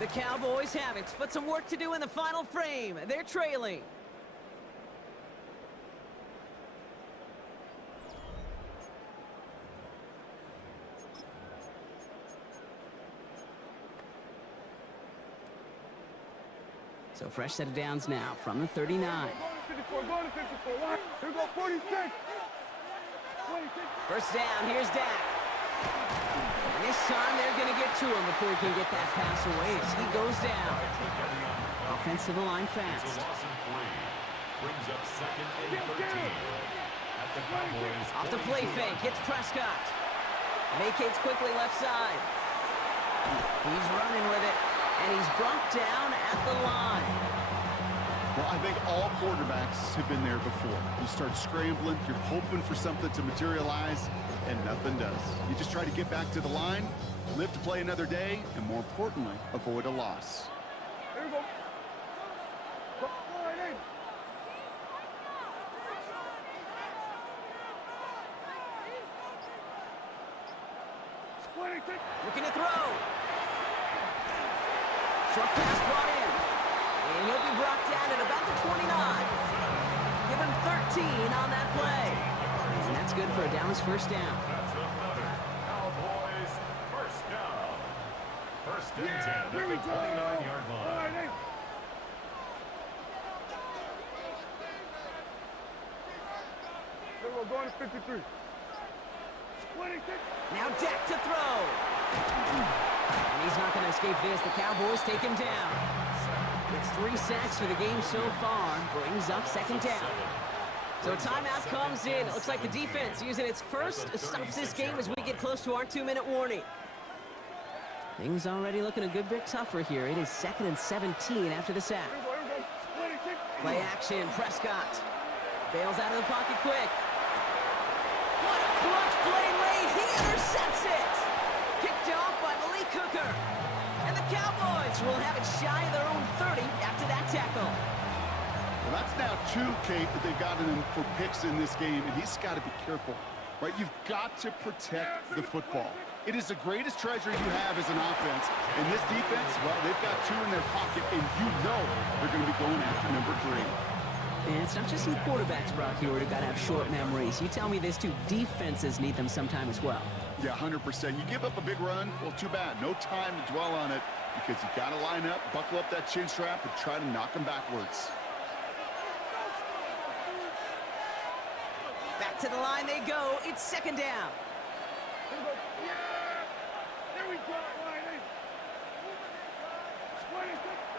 The Cowboys have it, but some work to do in the final frame. They're trailing. So fresh set of downs now from the 39. 54, go to 54. Here go 46. 26. First down, here's Dak. And this time they're going to get to him before he can get that pass away as he goes down. Offensive line fast. It's a loss of 3. Brings up 2nd and 13. At the Cowboys. Off the play fake, hits Prescott. Vacates quickly left side. He's running with it, and he's brought down at the line. Well, I think all quarterbacks have been there before. You start scrambling, you're hoping for something to materialize, and nothing does. You just try to get back to the line, live to play another day, and more importantly, avoid a loss. Here we go. Go right in. Looking to throw. Short pass brought in. And he'll be brought down at about the 29. Give him 13 on that play. And that's good for a Dallas first down. That's another Cowboys first down. 1st and 10 at the 29-yard line. We're going to 53. 26. Now Dak to throw. And he's not going to escape this. The Cowboys take him down. It's 3 sacks for the game so far. Brings up second down. So a timeout comes in. It looks like the defense using its first stops this game as we get close to our 2-minute warning. Things already looking a good bit tougher here. It is 2nd and 17 after the sack. Play action. Prescott bails out of the pocket quick. What a clutch play late. He intercepts it. Kicked off by Malik Hooker. And the Cowboys will have it shy of their own 30 after that tackle. Well, that's now 2, Kate, that they've gotten him for picks in this game, and he's got to be careful, right? You've got to protect the football. It is the greatest treasure you have as an offense. And this defense, well, they've got 2 in their pocket, and you know they're going to be going after number 3. And it's not just some quarterbacks, Brock, here who've got to have short memories. You tell me these 2 defenses need them sometime as well. Yeah, 100%. You give up a big run, well, too bad. No time to dwell on it because you got to line up, buckle up that chin strap, and try to knock them backwards. Back to the line they go. It's second down.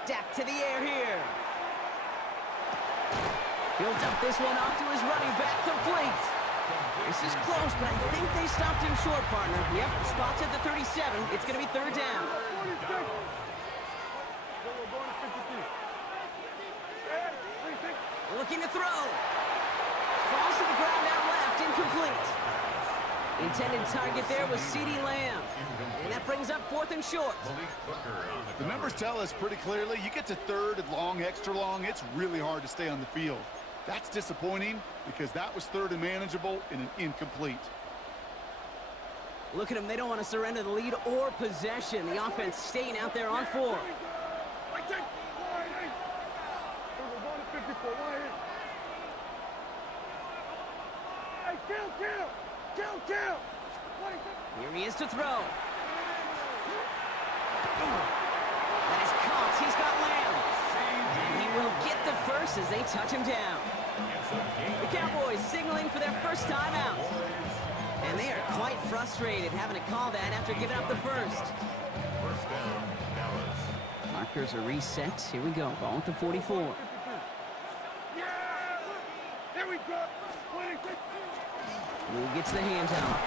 Dak to the air here. He'll dump this one off to his running back, complete. This is close, but I think they stopped him short, partner. Yep, spots at the 37. It's going to be third down. Looking to throw. Falls to the ground out left, incomplete. Intended target there was CeeDee Lamb. And that brings up 4th and short. The numbers tell us pretty clearly, you get to 3rd and long, extra long, it's really hard to stay on the field. That's disappointing because that was 3rd and manageable and an incomplete. Look at them. They don't want to surrender the lead or possession. The offense staying out there on 4. Here he is to throw. That is caught. He's got Lamb. And he will get the first as they touch him down. The Cowboys signaling for their first timeout. And they are quite frustrated having to call that after giving up the first. Markers are reset. Here we go. Ball at the 44. Blue gets the handoff.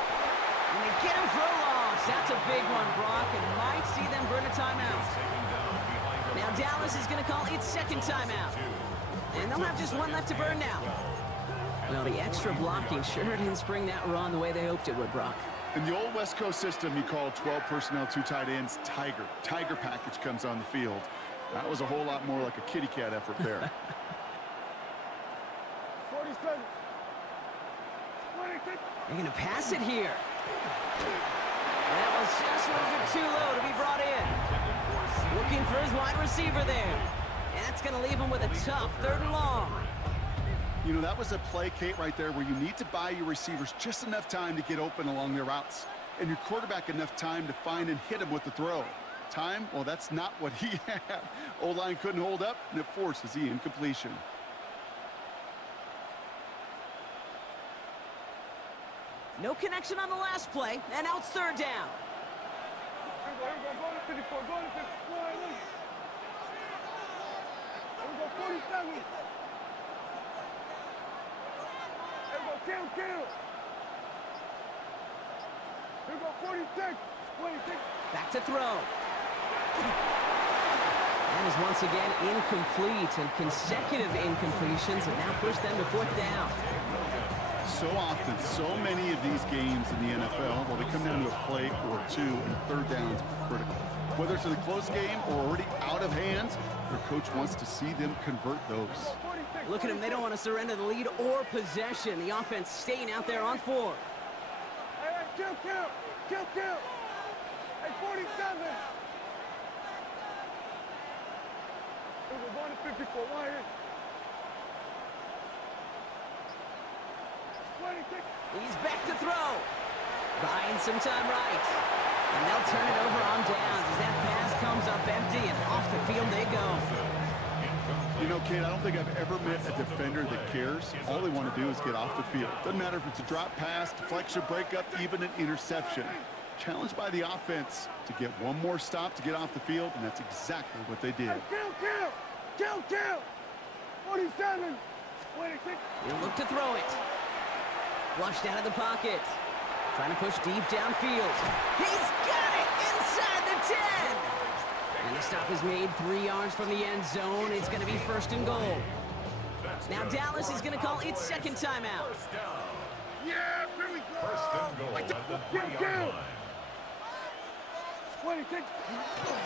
And they get him for a loss. That's a big one, Brock, and might see them burn a timeout. Now Dallas is going to call its second timeout. And they'll have just one left to burn now. Well, the extra blocking sure didn't spring that run the way they hoped it would, Brock. In the old West Coast system, you call 12 personnel, 2 tight ends, Tiger. Tiger package comes on the field. That was a whole lot more like a kitty cat effort there. 47. They're going to pass it here. And that was just a little bit too low to be brought in. Looking for his wide receiver there. And that's going to leave him with a tough 3rd and long. You know, that was a play, Kate, right there where you need to buy your receivers just enough time to get open along their routes. And your quarterback enough time to find and hit him with the throw. Time? Well, that's not what he had. O-line couldn't hold up, and it forces the incompletion. No connection on the last play, and now it's 3rd down. Back to throw. That is once again incomplete, and consecutive incompletions have now pushed them to 4th down. So often, so many of these games in the NFL, well, they come down to a play or 2, and 3rd downs are critical. Whether it's in a close game or already out of hand, their coach wants to see them convert those. Look at them. They don't want to surrender the lead or possession. The offense staying out there on 4. Kill. Hey, 47. We're going to 54. Why here? 26. He's back to throw. Buying some time right. And they'll turn it over on downs as that pass comes up empty, and off the field they go. You know, Kate, I don't think I've ever met a defender that cares. All they want to do is get off the field. Doesn't matter if it's a drop pass, deflection, breakup, even an interception. challenged by the offense to get one more stop to get off the field, and that's exactly what they did. Kill! 47. 26. He'll look to throw it. Flushed out of the pocket. Trying to push deep downfield. He's got it inside the 10. And the stop is made 3 yards from the end zone. It's going to be 1st and goal. Now Dallas is going to call its second timeout. Yeah, here we go. 1st and goal at the 3-yard line. 26.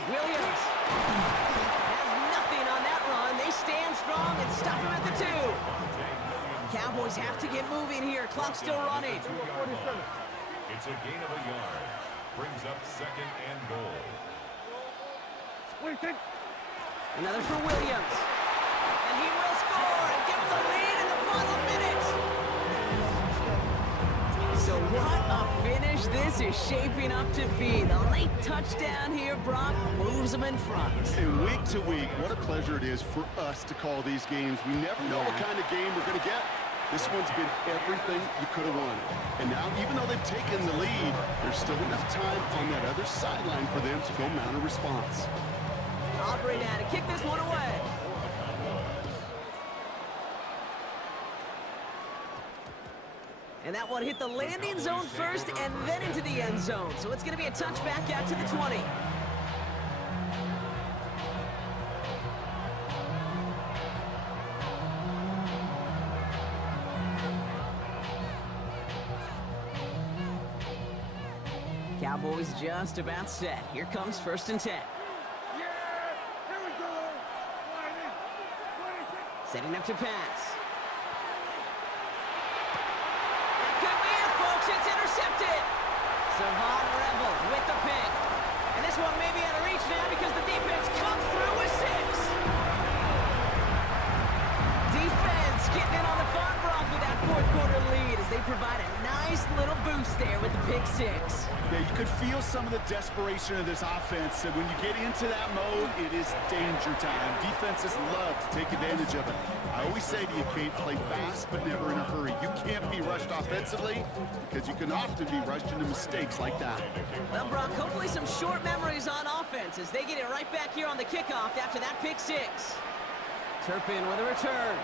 Williams has nothing on that run. They stand strong and stop him at the 2. Cowboys have to get moving here. Clock's still running. It's a gain of a yard. Brings up 2nd and goal. 26. Another for Williams. And he will score and give them the lead in the final minute. So what a finish this is shaping up to be. The late touchdown here, Brock, moves them in front. And week to week, what a pleasure it is for us to call these games. We never know what kind of game we're going to get. This one's been everything you could have wanted. And now, even though they've taken the lead, there's still enough time on that other sideline for them to go mount a response. Aubrey now to kick this one away. And that one hit the landing zone first and then into the end zone. So it's going to be a touchback out to the 20. Cowboys just about set. Here comes 1st and 10. Yeah, here we go. 26. Setting up to pass. That could be it, folks. It's intercepted. Savon Rebel with the pick. And this one may be out of reach now because the defense comes through with 6. Defense getting in on the far Brock with that 4th quarter lead as they provide a nice little boost there with the pick 6. Yeah, you could feel some of the desperation of this offense. And when you get into that mode, it is danger time. Defenses love to take advantage of it. I always say to you, Kate, play fast but never in a hurry. You can't be rushed offensively because you can often be rushed into mistakes like that. Well, Brock, hopefully some short memories on offense as they get it right back here on the kickoff after that pick 6. Turpin with a return.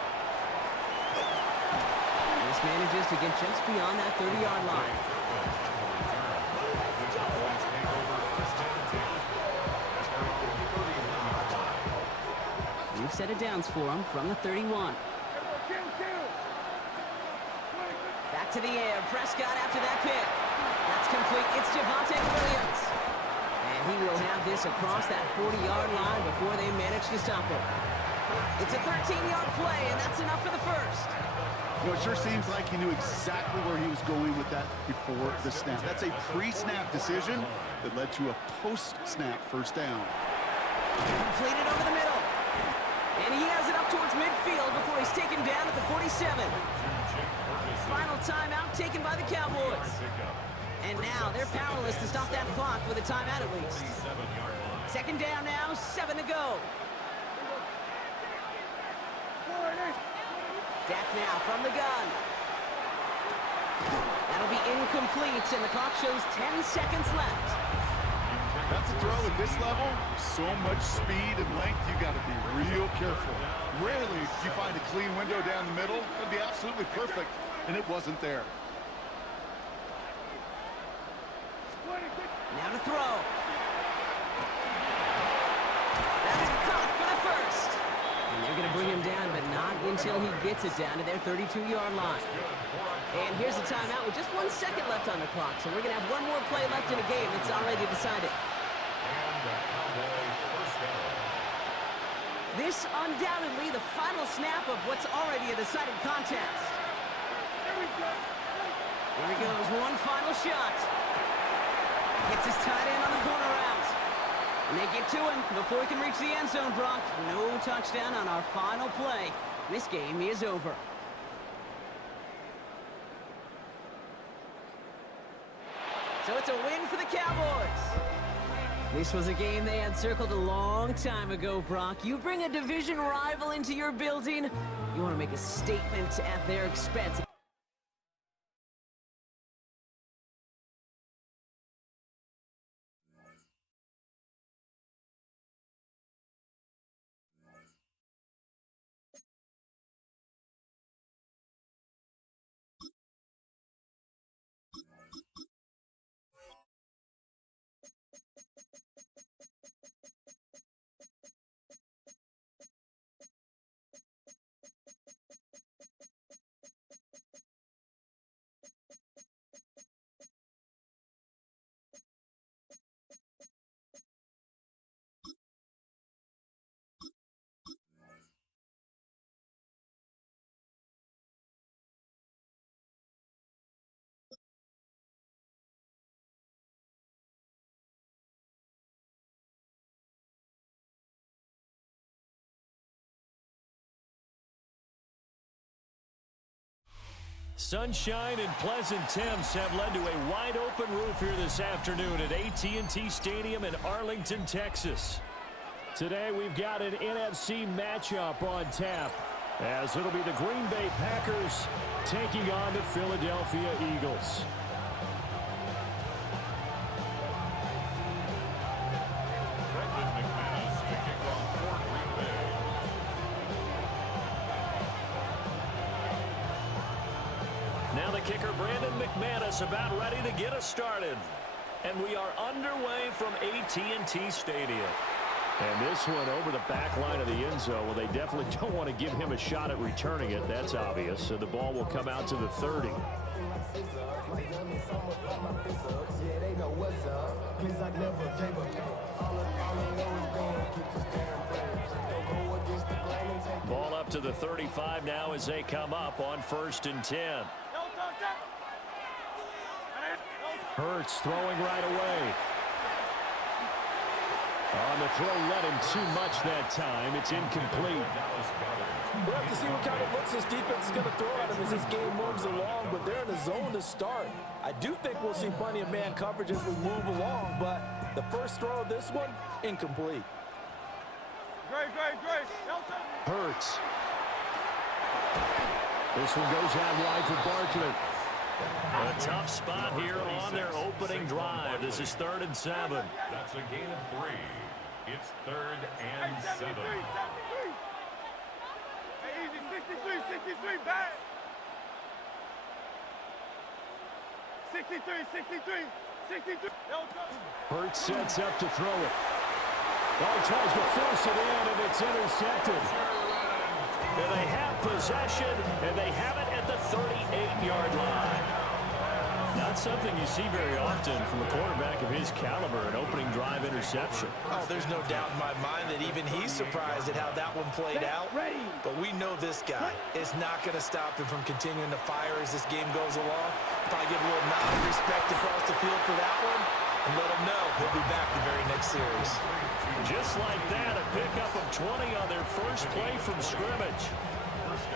This manages to get just beyond that 30-yard line. New set of downs for him from the 31. Back to the air. Prescott after that pick. That's complete. It's Javonte Williams. And he will have this across that 40-yard line before they manage to stop him. It's a 13-yard play, and that's enough for the 1st. You know, it sure seems like he knew exactly where he was going with that before the snap. That's a pre-snap decision that led to a post-snap 1st down. Completed over the middle. And he has it up towards midfield before he's taken down at the 47. Final timeout taken by the Cowboys. And now they're powerless to stop that clock with a timeout at least. 2nd down now, 7 to go. Dak now from the gun. That'll be incomplete, and the clock shows 10 seconds left. That's a throw at this level. So much speed and length, you got to be real careful. Rarely do you find a clean window down the middle. It'd be absolutely perfect, and it wasn't there. Now to throw. That's caught for the 1st. And they're going to bring him down, but not until he gets it down to their 32-yard line. And here's a timeout with just 1 second left on the clock. So we're going to have one more play left in a game that's already decided. This undoubtedly the final snap of what's already a decided contest. Here he goes, one final shot. Gets his tight end on the corner route. And they get to him before he can reach the end zone, Brock. No touchdown on our final play. This game is over. So it's a win for the Cowboys. This was a game they had circled a long time ago, Brock. You bring a division rival into your building, you want to make a statement at their expense. Sunshine and pleasant temps have led to a wide-open roof here this afternoon at AT&T Stadium in Arlington, Texas. Today we've got an NFC matchup on tap, as it'll be the Green Bay Packers taking on the Philadelphia Eagles. Now the kicker, Brandon McManus, about ready to get us started. And we are underway from AT&T Stadium. And this one over the back line of the end zone. Well, they definitely don't want to give him a shot at returning it. That's obvious. So the ball will come out to the 30. Ball up to the 35 now as they come up on 1st and 10. Hurts throwing right away. On the throw, led him too much that time. It's incomplete. We'll have to see what kind of looks this defense is going to throw at him as this game moves along, but they're in the zone to start. I do think we'll see plenty of man coverage as we move along, but the first throw of this one, incomplete. Great. Hurts. This one goes out wide for Barkley. A tough spot here on their opening drive. This is 3rd and 7. That's a gain of 3. It's 3rd and 7. Hey, easy, 63, back. 63. Hurts sets up to throw it. Ball tries to force it in, and it's intercepted. And they have possession, and they have it at the 38-yard line. Not something you see very often from a quarterback of his caliber, an opening drive interception. Oh, there's no doubt in my mind that even he's surprised at how that one played out. But we know this guy is not going to stop him from continuing to fire as this game goes along. Probably give a little nod of respect across the field for that one, and let him know he'll be back the very next series. Just like that, a pickup of 20 on their first play from scrimmage.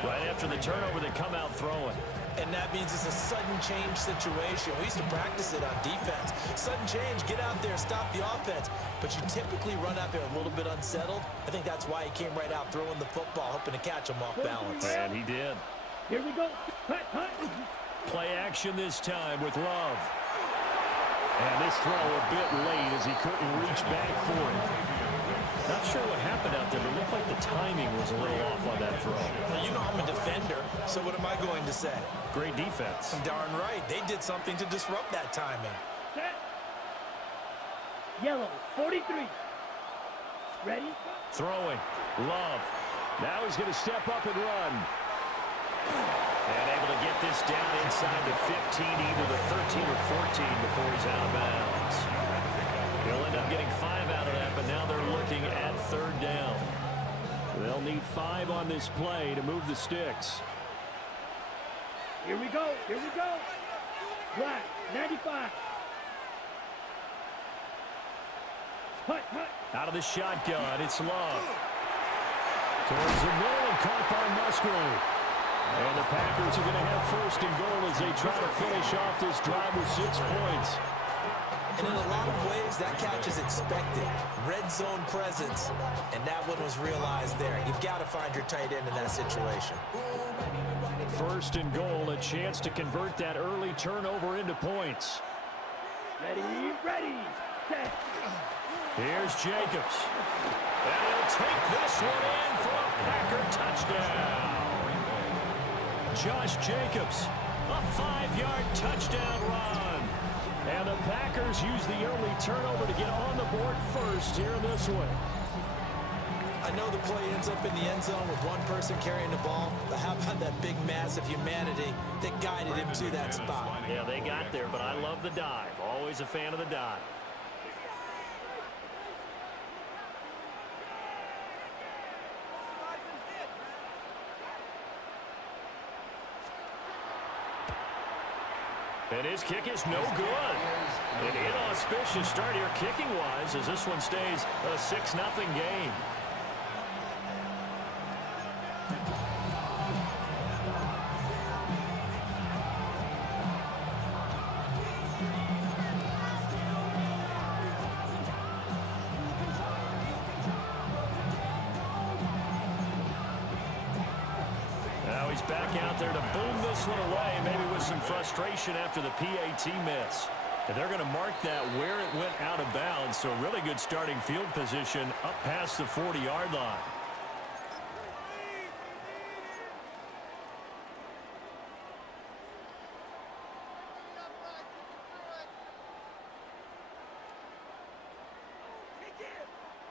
Right after the turnover, they come out throwing. And that means it's a sudden change situation. We used to practice it on defense. Sudden change, get out there, stop the offense. But you typically run out there a little bit unsettled. I think that's why he came right out throwing the football, hoping to catch him off balance. And he did. Here we go. Play action this time with Love. And this throw a bit late as he couldn't reach back for it. Not sure what happened out there, but it looked like the timing was a little off on that throw. Well, you know I'm a defender, so what am I going to say? Great defense. Darn right. They did something to disrupt that timing. Set. Yellow, 43. Ready? Throwing. Love. Now he's going to step up and run. And able to get this down inside the 15, either the 13 or 14 before he's out of bounds. He'll end up getting 5 out of that, but now they're looking at 3rd down. They'll need 5 on this play to move the sticks. Here we go. Black, 95. Hut. Out of the shotgun, it's Love. Towards the middle and caught by Musgrave. And the Packers are going to have 1st and goal as they try to finish off this drive with 6 points. And in a lot of ways, that catch is expected. Red zone presence, and that one was realized there. You've got to find your tight end in that situation. 1st and goal, a chance to convert that early turnover into points. Ready. Set. Here's Jacobs. And he'll take this one in for a Packer touchdown. Josh Jacobs, a 5-yard touchdown run. And the Packers use the early turnover to get on the board first here in this one. I know the play ends up in the end zone with one person carrying the ball, but how about that big mass of humanity that guided him to that spot? Yeah, they got there, but I love the dive. Always a fan of the dive. And his kick is no good. An inauspicious start here kicking-wise as this one stays a 6-0 game. back out there to boom this one away, maybe with some frustration after the PAT miss. And they're going to mark that where it went out of bounds, so really good starting field position up past the 40-yard line.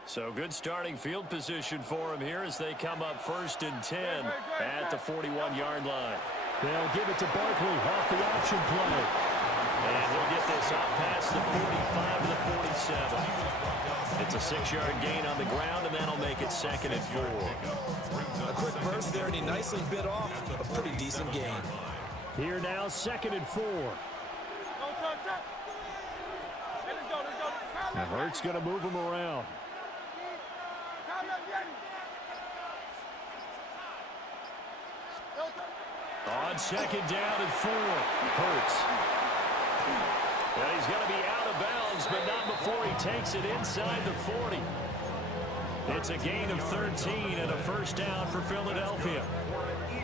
So good starting field position for him here as they come up 1st and 10 at the 41-yard line. They'll give it to Barkley off the option play. And he'll get this up past the 45 to the 47. It's a 6-yard gain on the ground, and that'll make it 2nd and 4. A quick burst there, and he nicely bit off a pretty decent gain. Here now, 2nd and 4. Now Hurts going to move him around. On 2nd down and 4, Hurts. Well, he's going to be out of bounds, but not before he takes it inside the 40. It's a gain of 13 and a 1st down for Philadelphia.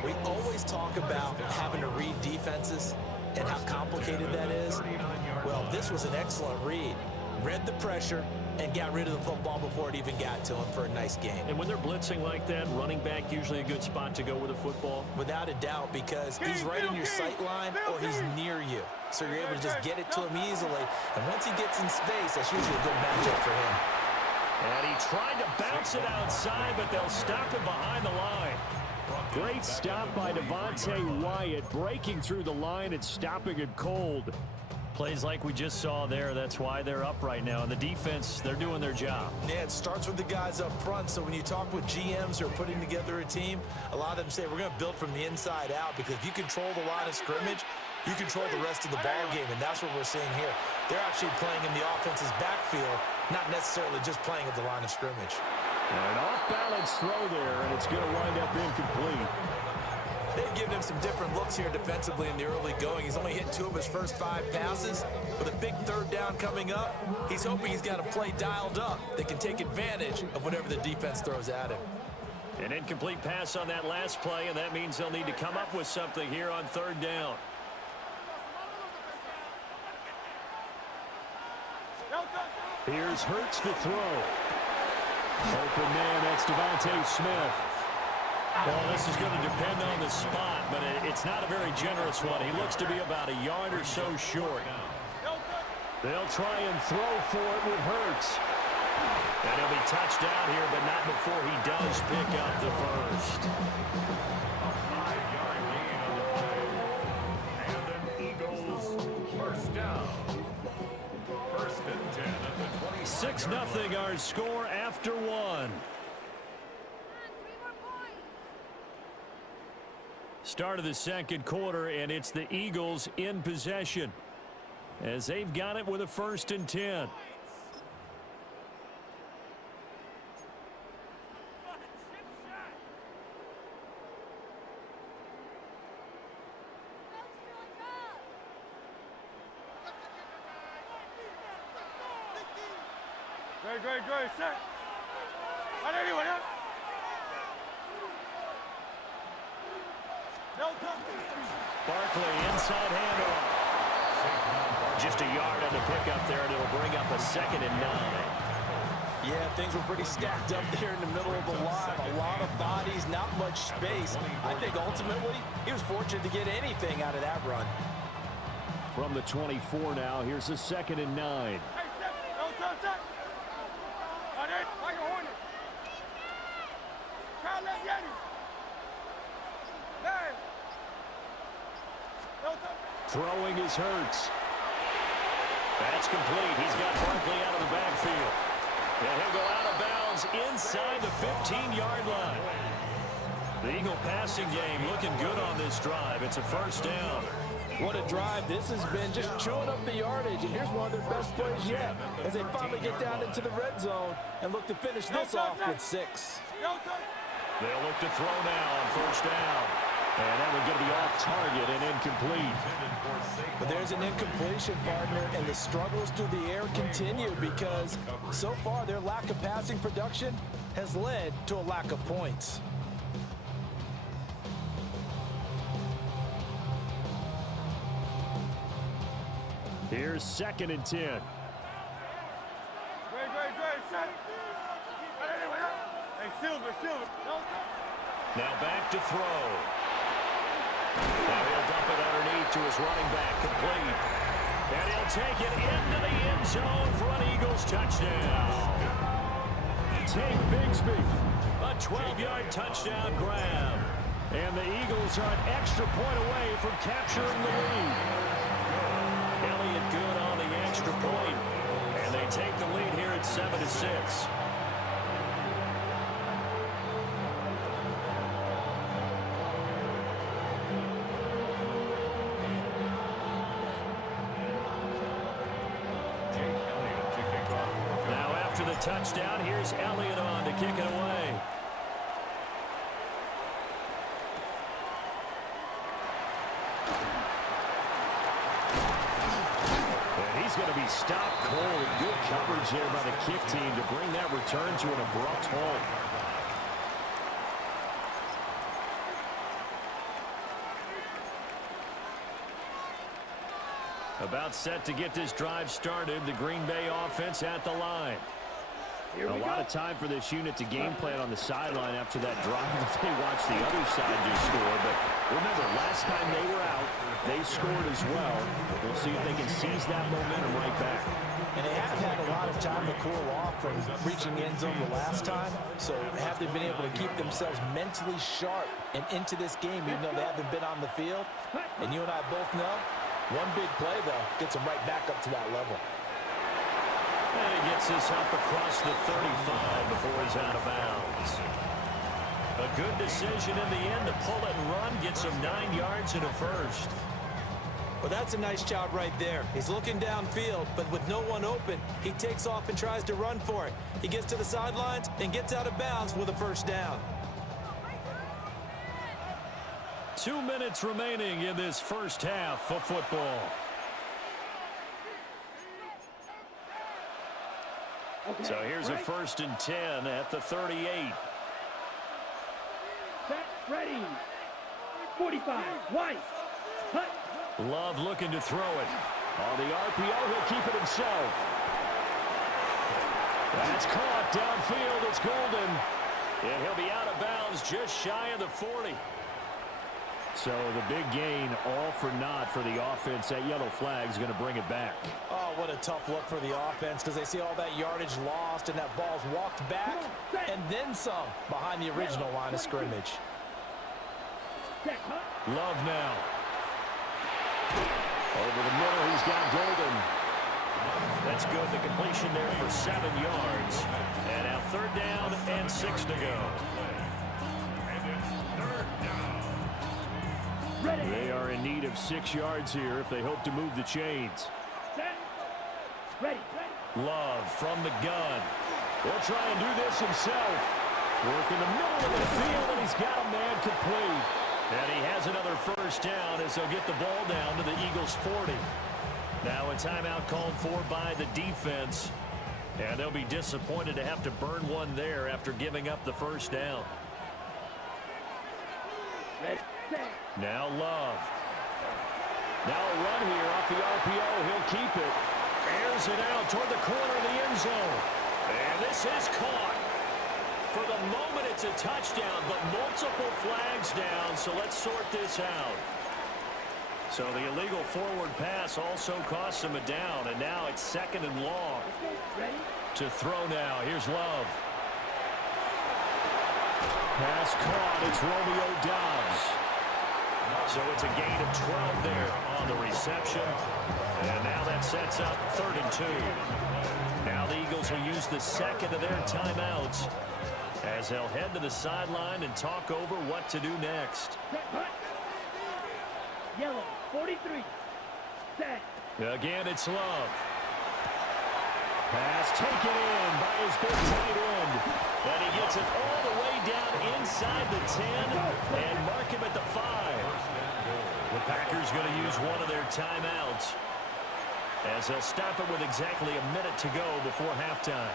We always talk about having to read defenses and how complicated that is. Well, this was an excellent read. Read the pressure and got rid of the football before it even got to him for a nice gain. And when they're blitzing like that, running back usually a good spot to go with a football? Without a doubt, because he's right in your sight line or he's near you. So you're able to just get it to him easily. And once he gets in space, that's usually a good matchup for him. And he tried to bounce it outside, but they'll stop him behind the line. Great stop by Devontae Wyatt, breaking through the line and stopping it cold. Plays like we just saw there. That's why they're up right now. And the defense, they're doing their job. Yeah, it starts with the guys up front. So when you talk with GMs who are putting together a team, a lot of them say we're going to build from the inside out, because if you control the line of scrimmage, you control the rest of the ball game, and that's what we're seeing here. They're actually playing in the offense's backfield, not necessarily just playing at the line of scrimmage. An off-balance throw there, and it's going to wind up incomplete. They've given him some different looks here defensively in the early going. He's only hit 2 of his first 5 passes. With a big 3rd down coming up, he's hoping he's got a play dialed up that can take advantage of whatever the defense throws at him. An incomplete pass on that last play, and that means they'll need to come up with something here on 3rd down. Here's Hurts to throw. Open man, that's Devontae Smith. Well, this is going to depend on the spot, but it's not a very generous one. He looks to be about a yard or so short. They'll try and throw for it with Hurts. And he'll be touched down here, but not before he does pick up the first. A 5-yard gain on the play. And an Eagles 1st down. 1st and 10 at the 20. 6-0 our score after 1. Start of the 2nd quarter, and it's the Eagles in possession as they've got it with a 1st and 10. Great, set. Anyone else? Barkley inside handoff. Just a yard on the pickup there, and it'll bring up a 2nd and 9. Yeah, things were pretty stacked up there in the middle of the line. A lot of bodies, not much space. I think ultimately he was fortunate to get anything out of that run. From the 24 now, here's a 2nd and 9. Throwing is Hurts. That's complete. He's got Barkley out of the backfield. And he'll go out of bounds inside the 15-yard line. The Eagle passing game looking good on this drive. It's a 1st down. What a drive this has been, just chewing up the yardage. And here's one of their best plays yet as they finally get down into the red zone and look to finish this off with 6. They'll look to throw now on 1st down. And that would get to be off target and incomplete. But there's an incompletion, partner, and the struggles through the air continue because so far their lack of passing production has led to a lack of points. Here's 2nd and 10. Now back to throw. Now he'll dump it underneath to his running back, complete. And he'll take it into the end zone for an Eagles touchdown. Take Bigsby. A 12-yard touchdown grab. And the Eagles are an extra point away from capturing the lead. Elliott good on the extra point. And they take the lead here at 7-6. Now after the touchdown, here's Elliott on to kick it away. He's going to be stopped cold. Good coverage there by the kick team to bring that return to an abrupt halt. About set to get this drive started. The Green Bay offense at the line. A lot of time for this unit to game plan on the sideline after that drive. They watch the other side just score. But remember, last time they were out, they scored as well. We'll see if they can seize that momentum right back. And they haven't had a lot of time to cool off from reaching the end zone the last time. So have they been able to keep themselves mentally sharp and into this game, even though they haven't been on the field? And you and I both know, one big play, though, gets them right back up to that level. And he gets this up across the 35 before he's out of bounds. A good decision in the end to pull it and run. Gets him 9 yards and a first. Well, that's a nice job right there. He's looking downfield, but with no one open, he takes off and tries to run for it. He gets to the sidelines and gets out of bounds with a first down. 2 minutes remaining in this first half of football. So here's a 1st and 10 at the 38. Set, ready. 45, White. Cut. Love looking to throw it. On the RPO, he'll keep it himself. That's caught downfield. It's Golden. And he'll be out of bounds just shy of the 40. So the big gain, all for naught for the offense. That yellow flag is going to bring it back. Oh, what a tough look for the offense, because they see all that yardage lost and that ball's walked back and then some behind the original line of scrimmage. Love now. Over the middle, he's got Golden. That's good. The completion there for 7 yards. And now 3rd down and 6 to go. They are in need of 6 yards here if they hope to move the chains. Love from the gun. He'll try and do this himself. Work in the middle of the field, and he's got a man complete. And he has another first down as they'll get the ball down to the Eagles' 40. Now a timeout called for by the defense. And they'll be disappointed to have to burn one there after giving up the first down. Now Love. Now a run here off the RPO. He'll keep it. Airs it out toward the corner of the end zone. And this is caught. For the moment, it's a touchdown, but multiple flags down, so let's sort this out. So the illegal forward pass also costs him a down, and now it's 2nd and long. To throw now. Here's Love. Pass caught. It's Romeo Doubs. So it's a gain of 12 there on the reception. And now that sets up 3rd and 2. Now the Eagles will use the 2nd of their timeouts as they'll head to the sideline and talk over what to do next. Yellow, 43. Set. Again, it's Love. Pass taken in by his big tight end. And he gets it all the way down inside the 10 and mark him at the 5. The Packers going to use one of their timeouts as they'll stop it with exactly a minute to go before halftime.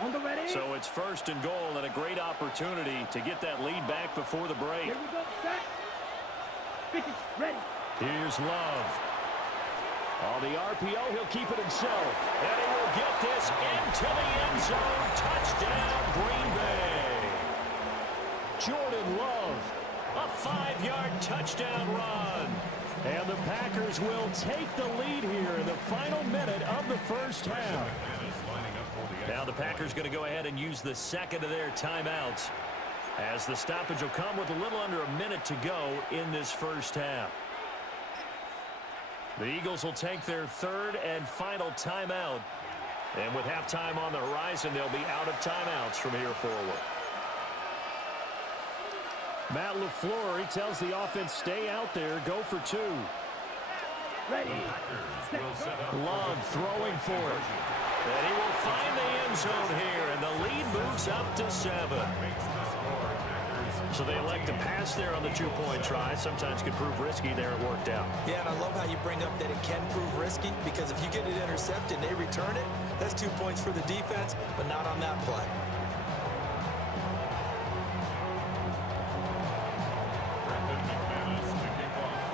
On the ready. So it's 1st and goal and a great opportunity to get that lead back before the break. Here we go. Set. Here's Love. On the RPO, he'll keep it himself. And he will get this into the end zone. Touchdown, Green Bay. Jordan Love, a 5-yard touchdown run. And the Packers will take the lead here in the final minute of the first half. Now the Packers going to go ahead and use the second of their timeouts, as the stoppage will come with a little under a minute to go in this first half. The Eagles will take their third and final timeout. And with halftime on the horizon, they'll be out of timeouts from here forward. Matt LaFleur, he tells the offense, stay out there, go for 2. Love throwing for it. And he will find the end zone here, and the lead moves up to 7. So they elect to pass there on the 2-point try. Sometimes could prove risky. There it worked out. Yeah, and I love how you bring up that it can prove risky, because if you get it intercepted and they return it, that's 2 points for the defense, but not on that play.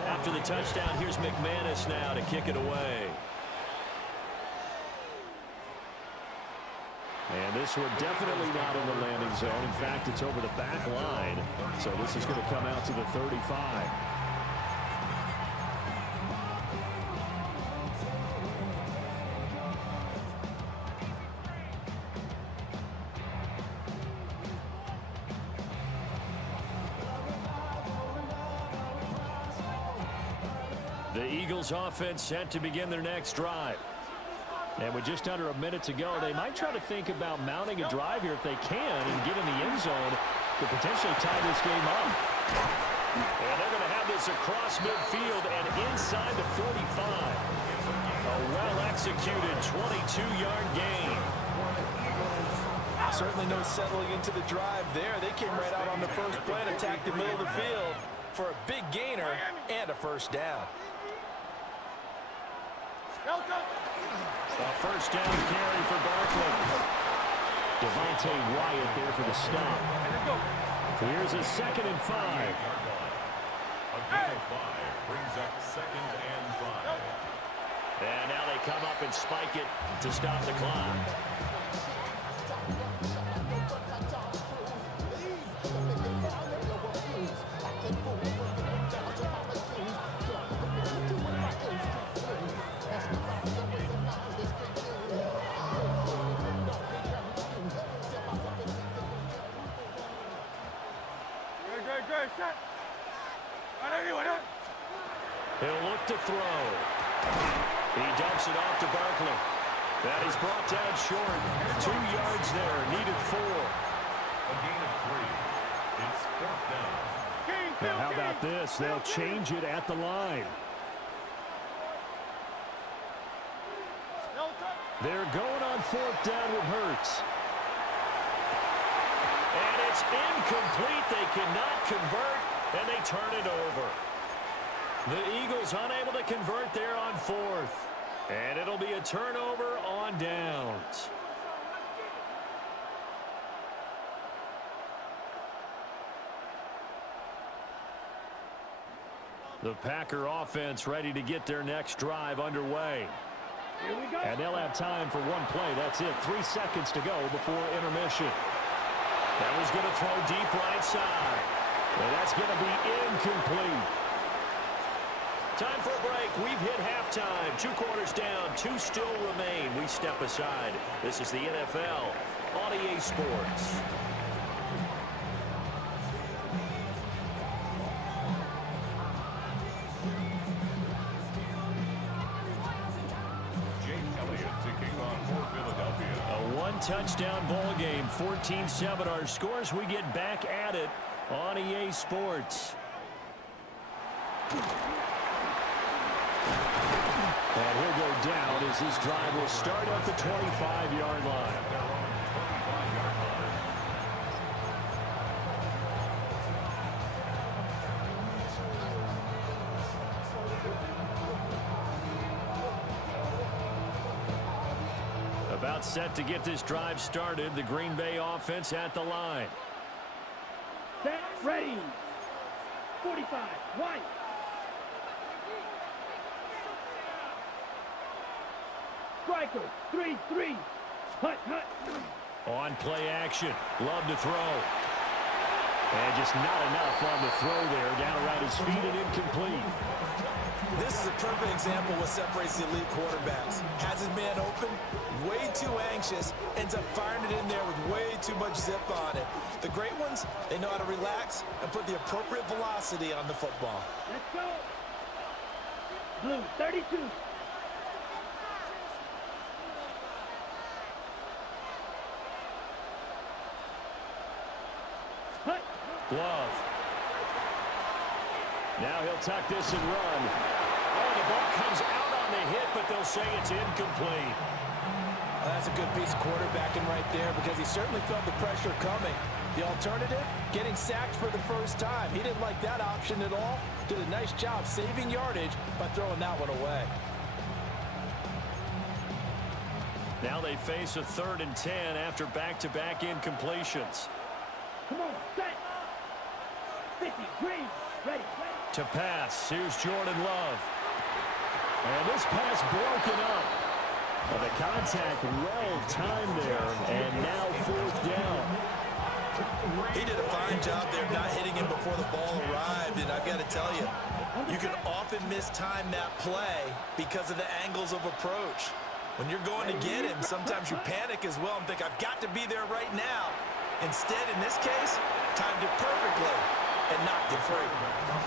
After the touchdown, here's McManus now to kick it away. And this one definitely not in the landing zone. In fact, it's over the back line. So this is going to come out to the 35. The Eagles offense set to begin their next drive. And with just under a minute to go, they might try to think about mounting a drive here if they can and get in the end zone to potentially tie this game up. And they're going to have this across midfield and inside the 45. A well-executed 22-yard gain. Certainly no settling into the drive there. They came right out on the first play and attacked the middle of the field for a big gainer and a first down. A first down carry for Barkley. Devontae Wyatt there for the stop. Here's a 2nd and 5. A gain of 5 brings up 2nd and 5. And now they come up and spike it to stop the clock. He'll look to throw. He dumps it off to Barkley. That is brought down short. 2 yards there, needed 4. A gain of 3. It's 4th down. Now how about this? They'll change it at the line. They're going on 4th down with Hurts. And it's incomplete. They cannot convert, and they turn it over. The Eagles unable to convert there on 4th. And it'll be a turnover on downs. The Packer offense ready to get their next drive underway. Here we go. And they'll have time for one play. That's it. 3 seconds to go before intermission. That was going to throw deep right side. And that's going to be incomplete. Time for a break. We've hit halftime. 2 quarters down. 2 still remain. We step aside. This is the NFL on EA Sports. Touchdown ball game, 14-7 our scores. We get back at it on EA Sports. And he'll go down as this drive will start at the 25-yard line. About set to get this drive started. The Green Bay offense at the line. Set, ready. 45, White. striker. 3-3. Hut, hut. On play action. Love to throw. And just not enough on the throw there. Down around his feet and incomplete. This is a perfect example of what separates the elite quarterbacks. Has his man open, way too anxious, ends up firing it in there with way too much zip on it. The great ones, they know how to relax and put the appropriate velocity on the football. Let's go. Blue, 32. Hut. Love. Now he'll tuck this and run. Oh, the ball comes out on the hit, but they'll say it's incomplete. That's a good piece of quarterbacking right there because he certainly felt the pressure coming. The alternative, getting sacked for the first time. He didn't like that option at all. Did a nice job saving yardage by throwing that one away. Now they face a 3rd and 10 after back-to-back incompletions. Come on, set. 50, green, ready. To pass, here's Jordan Love. And this pass broken up. Well, the contact well timed there, and now 4th down. He did a fine job there not hitting him before the ball arrived, and I've got to tell you, you can often mistime that play because of the angles of approach. When you're going to get him, sometimes you panic as well and think, I've got to be there right now. Instead, in this case, timed it perfectly and knocked it free.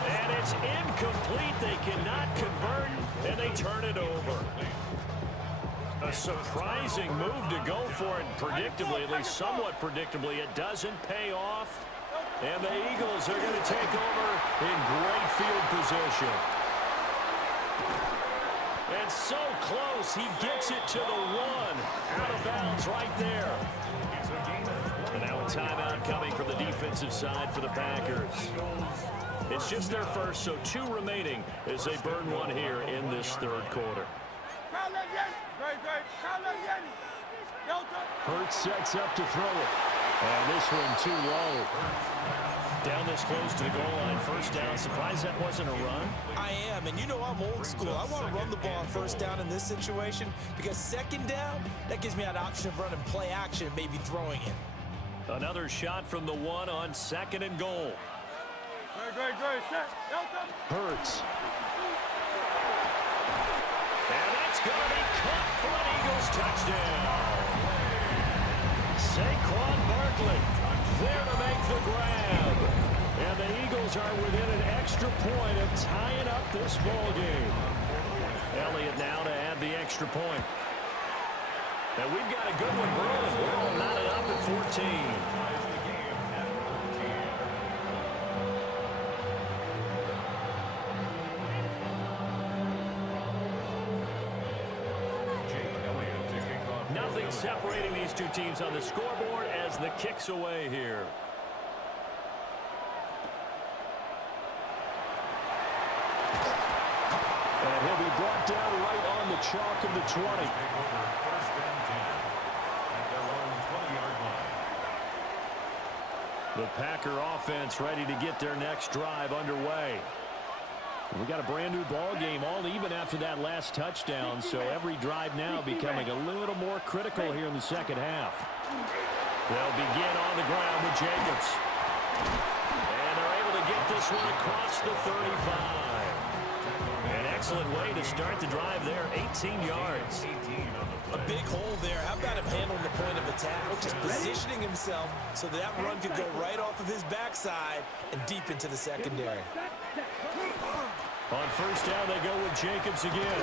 And it's incomplete. They cannot convert, and they turn it over. A surprising move to go for it predictably, at least somewhat predictably. It doesn't pay off, and the Eagles are going to take over in great field position. And so close, he gets it to the 1. Out of bounds right there. And now a timeout coming from the defensive side for the Packers. It's just their first, so 2 remaining as they burn one here in this 3rd quarter. Hurts sets up to throw it. And this one too low. Down this close to the goal line, 1st down. Surprised that wasn't a run? I am, and you know I'm old school. I want to run the ball on 1st down in this situation because 2nd down, that gives me an option of running play action, maybe throwing it. Another shot from the 1 on 2nd and goal. Hurts. And that's going to be caught for an Eagles touchdown. Saquon Barkley there to make the grab. And the Eagles are within an extra point of tying up this ball game. Elliott now to add the extra point. And we've got a good one brewing. We're all knotted up at 14. Nothing separating these two teams on the scoreboard as the kick's away here. And he'll be brought down right on the chalk of the 20. The Packer offense ready to get their next drive underway. We got a brand new ball game, all even after that last touchdown, so every drive now becoming a little more critical here in the 2nd half. They'll begin on the ground with Jacobs. And they're able to get this one across the 35. An excellent way to start the drive there, 18 yards. A big hole there. How about him handling the point of attack? Just positioning himself so that run could go right off of his backside and deep into the secondary. On 1st down, they go with Jacobs again.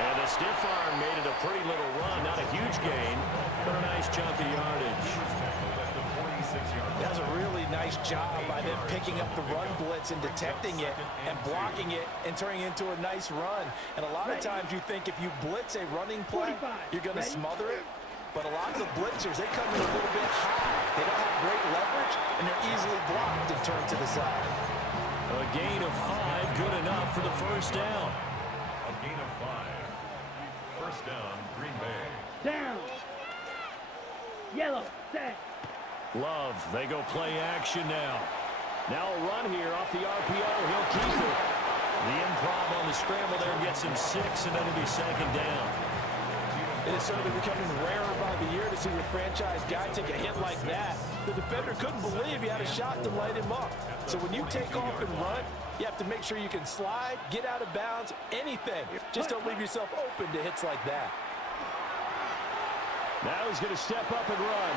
And the stiff arm made it a pretty little run. Not a huge gain, but a nice chunk of yardage. That was a really nice job by them picking up the run blitz and detecting it and blocking it and turning it into a nice run. And a lot of times you think if you blitz a running play, you're going to smother it. But a lot of the blitzers, they come in a little bit high. They don't have great leverage, and they're easily blocked and turned to the side. A gain of 5, good enough for the 1st down. A gain of 5. 1st down, Green Bay. Down. Yellow, set. Love, they go play action now. Now a run here off the RPO. He'll keep it. The improv on the scramble there gets him 6, and it'll be second down. It is certainly becoming rarer by the year to see your franchise guy take a hit like that. The defender couldn't believe he had a shot to light him up. So when you take off and run, you have to make sure you can slide, get out of bounds, anything. Just don't leave yourself open to hits like that. Now he's going to step up and run.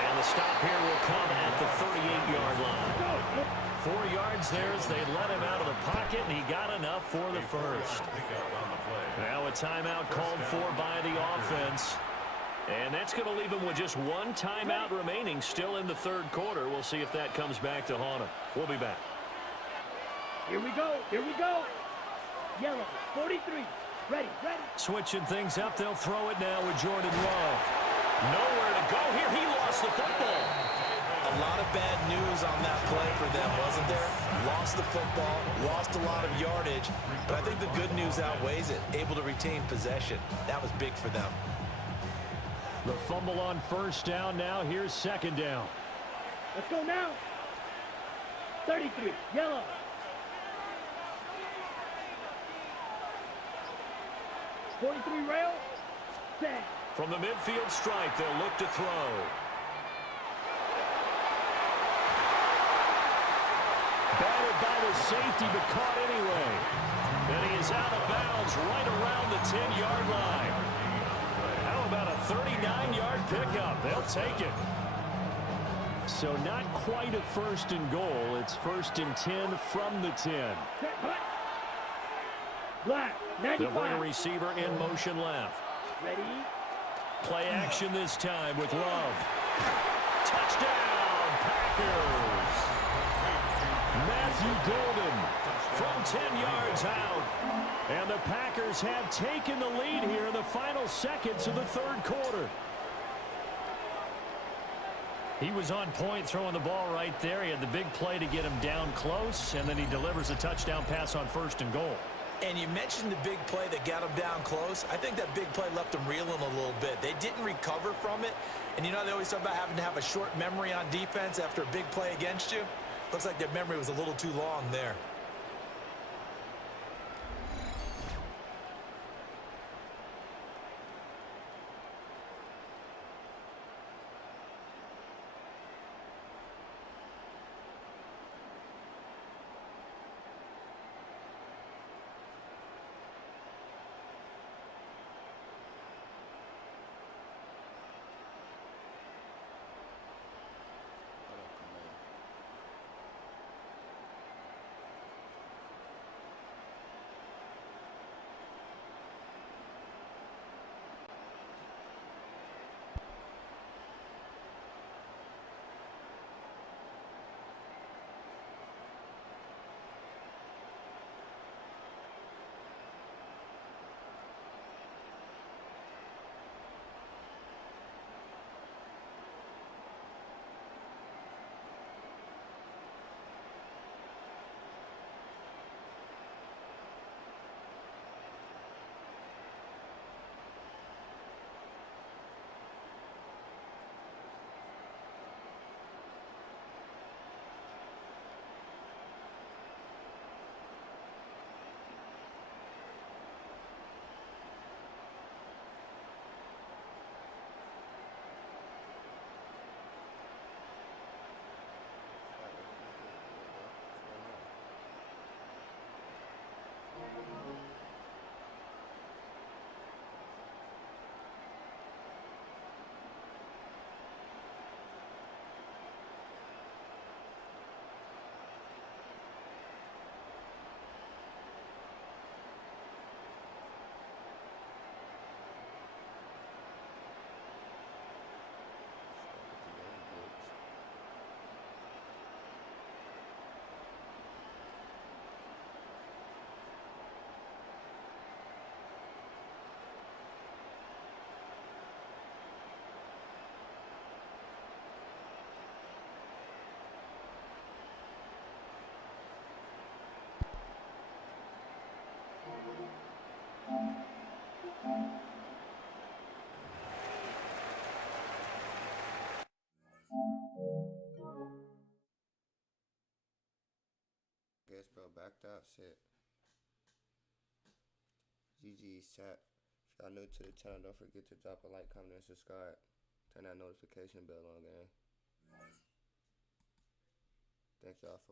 And the stop here will come at the 38-yard line. 4 yards there as they let him out of the pocket, and he got enough for the first. Now a timeout called for by the offense. And that's going to leave him with just 1 timeout remaining still in the third quarter. We'll see if that comes back to haunt him. We'll be back. Here we go. Here we go. Yellow, 43. Ready, ready. Switching things up, they'll throw it now with Jordan Love. Nowhere to go here. He lost the football. A lot of bad news on that play for them, wasn't there? Lost the football, lost a lot of yardage, but I think the good news outweighs it. Able to retain possession. That was big for them. The fumble on first down now. Here's second down. Let's go now. 33, yellow. .43 rail, set. From the midfield stripe, they'll look to throw. Batted by the safety, but caught anyway. And he is out of bounds right around the 10-yard line. How about a 39-yard pickup? They'll take it. So not quite a first and goal. It's first and 10 from the 10. Black, 95. They'll bring a receiver in motion left. Ready. Play action this time with Love. Touchdown, Packers. Matthew Golden from 10 yards out. And the Packers have taken the lead here in the final seconds of the third quarter. He was on point throwing the ball right there. He had the big play to get him down close, and then he delivers a touchdown pass on first and goal. And you mentioned the big play that got him down close. I think that big play left him reeling a little bit. They didn't recover from it. And you know they always talk about having to have a short memory on defense after a big play against you. Looks like their memory was a little too long there. case, bro. Backed out. Shit. GG chat. If y'all new to the channel, don't forget to drop a like, comment, and subscribe. Turn that notification bell on, gang. Thank y'all for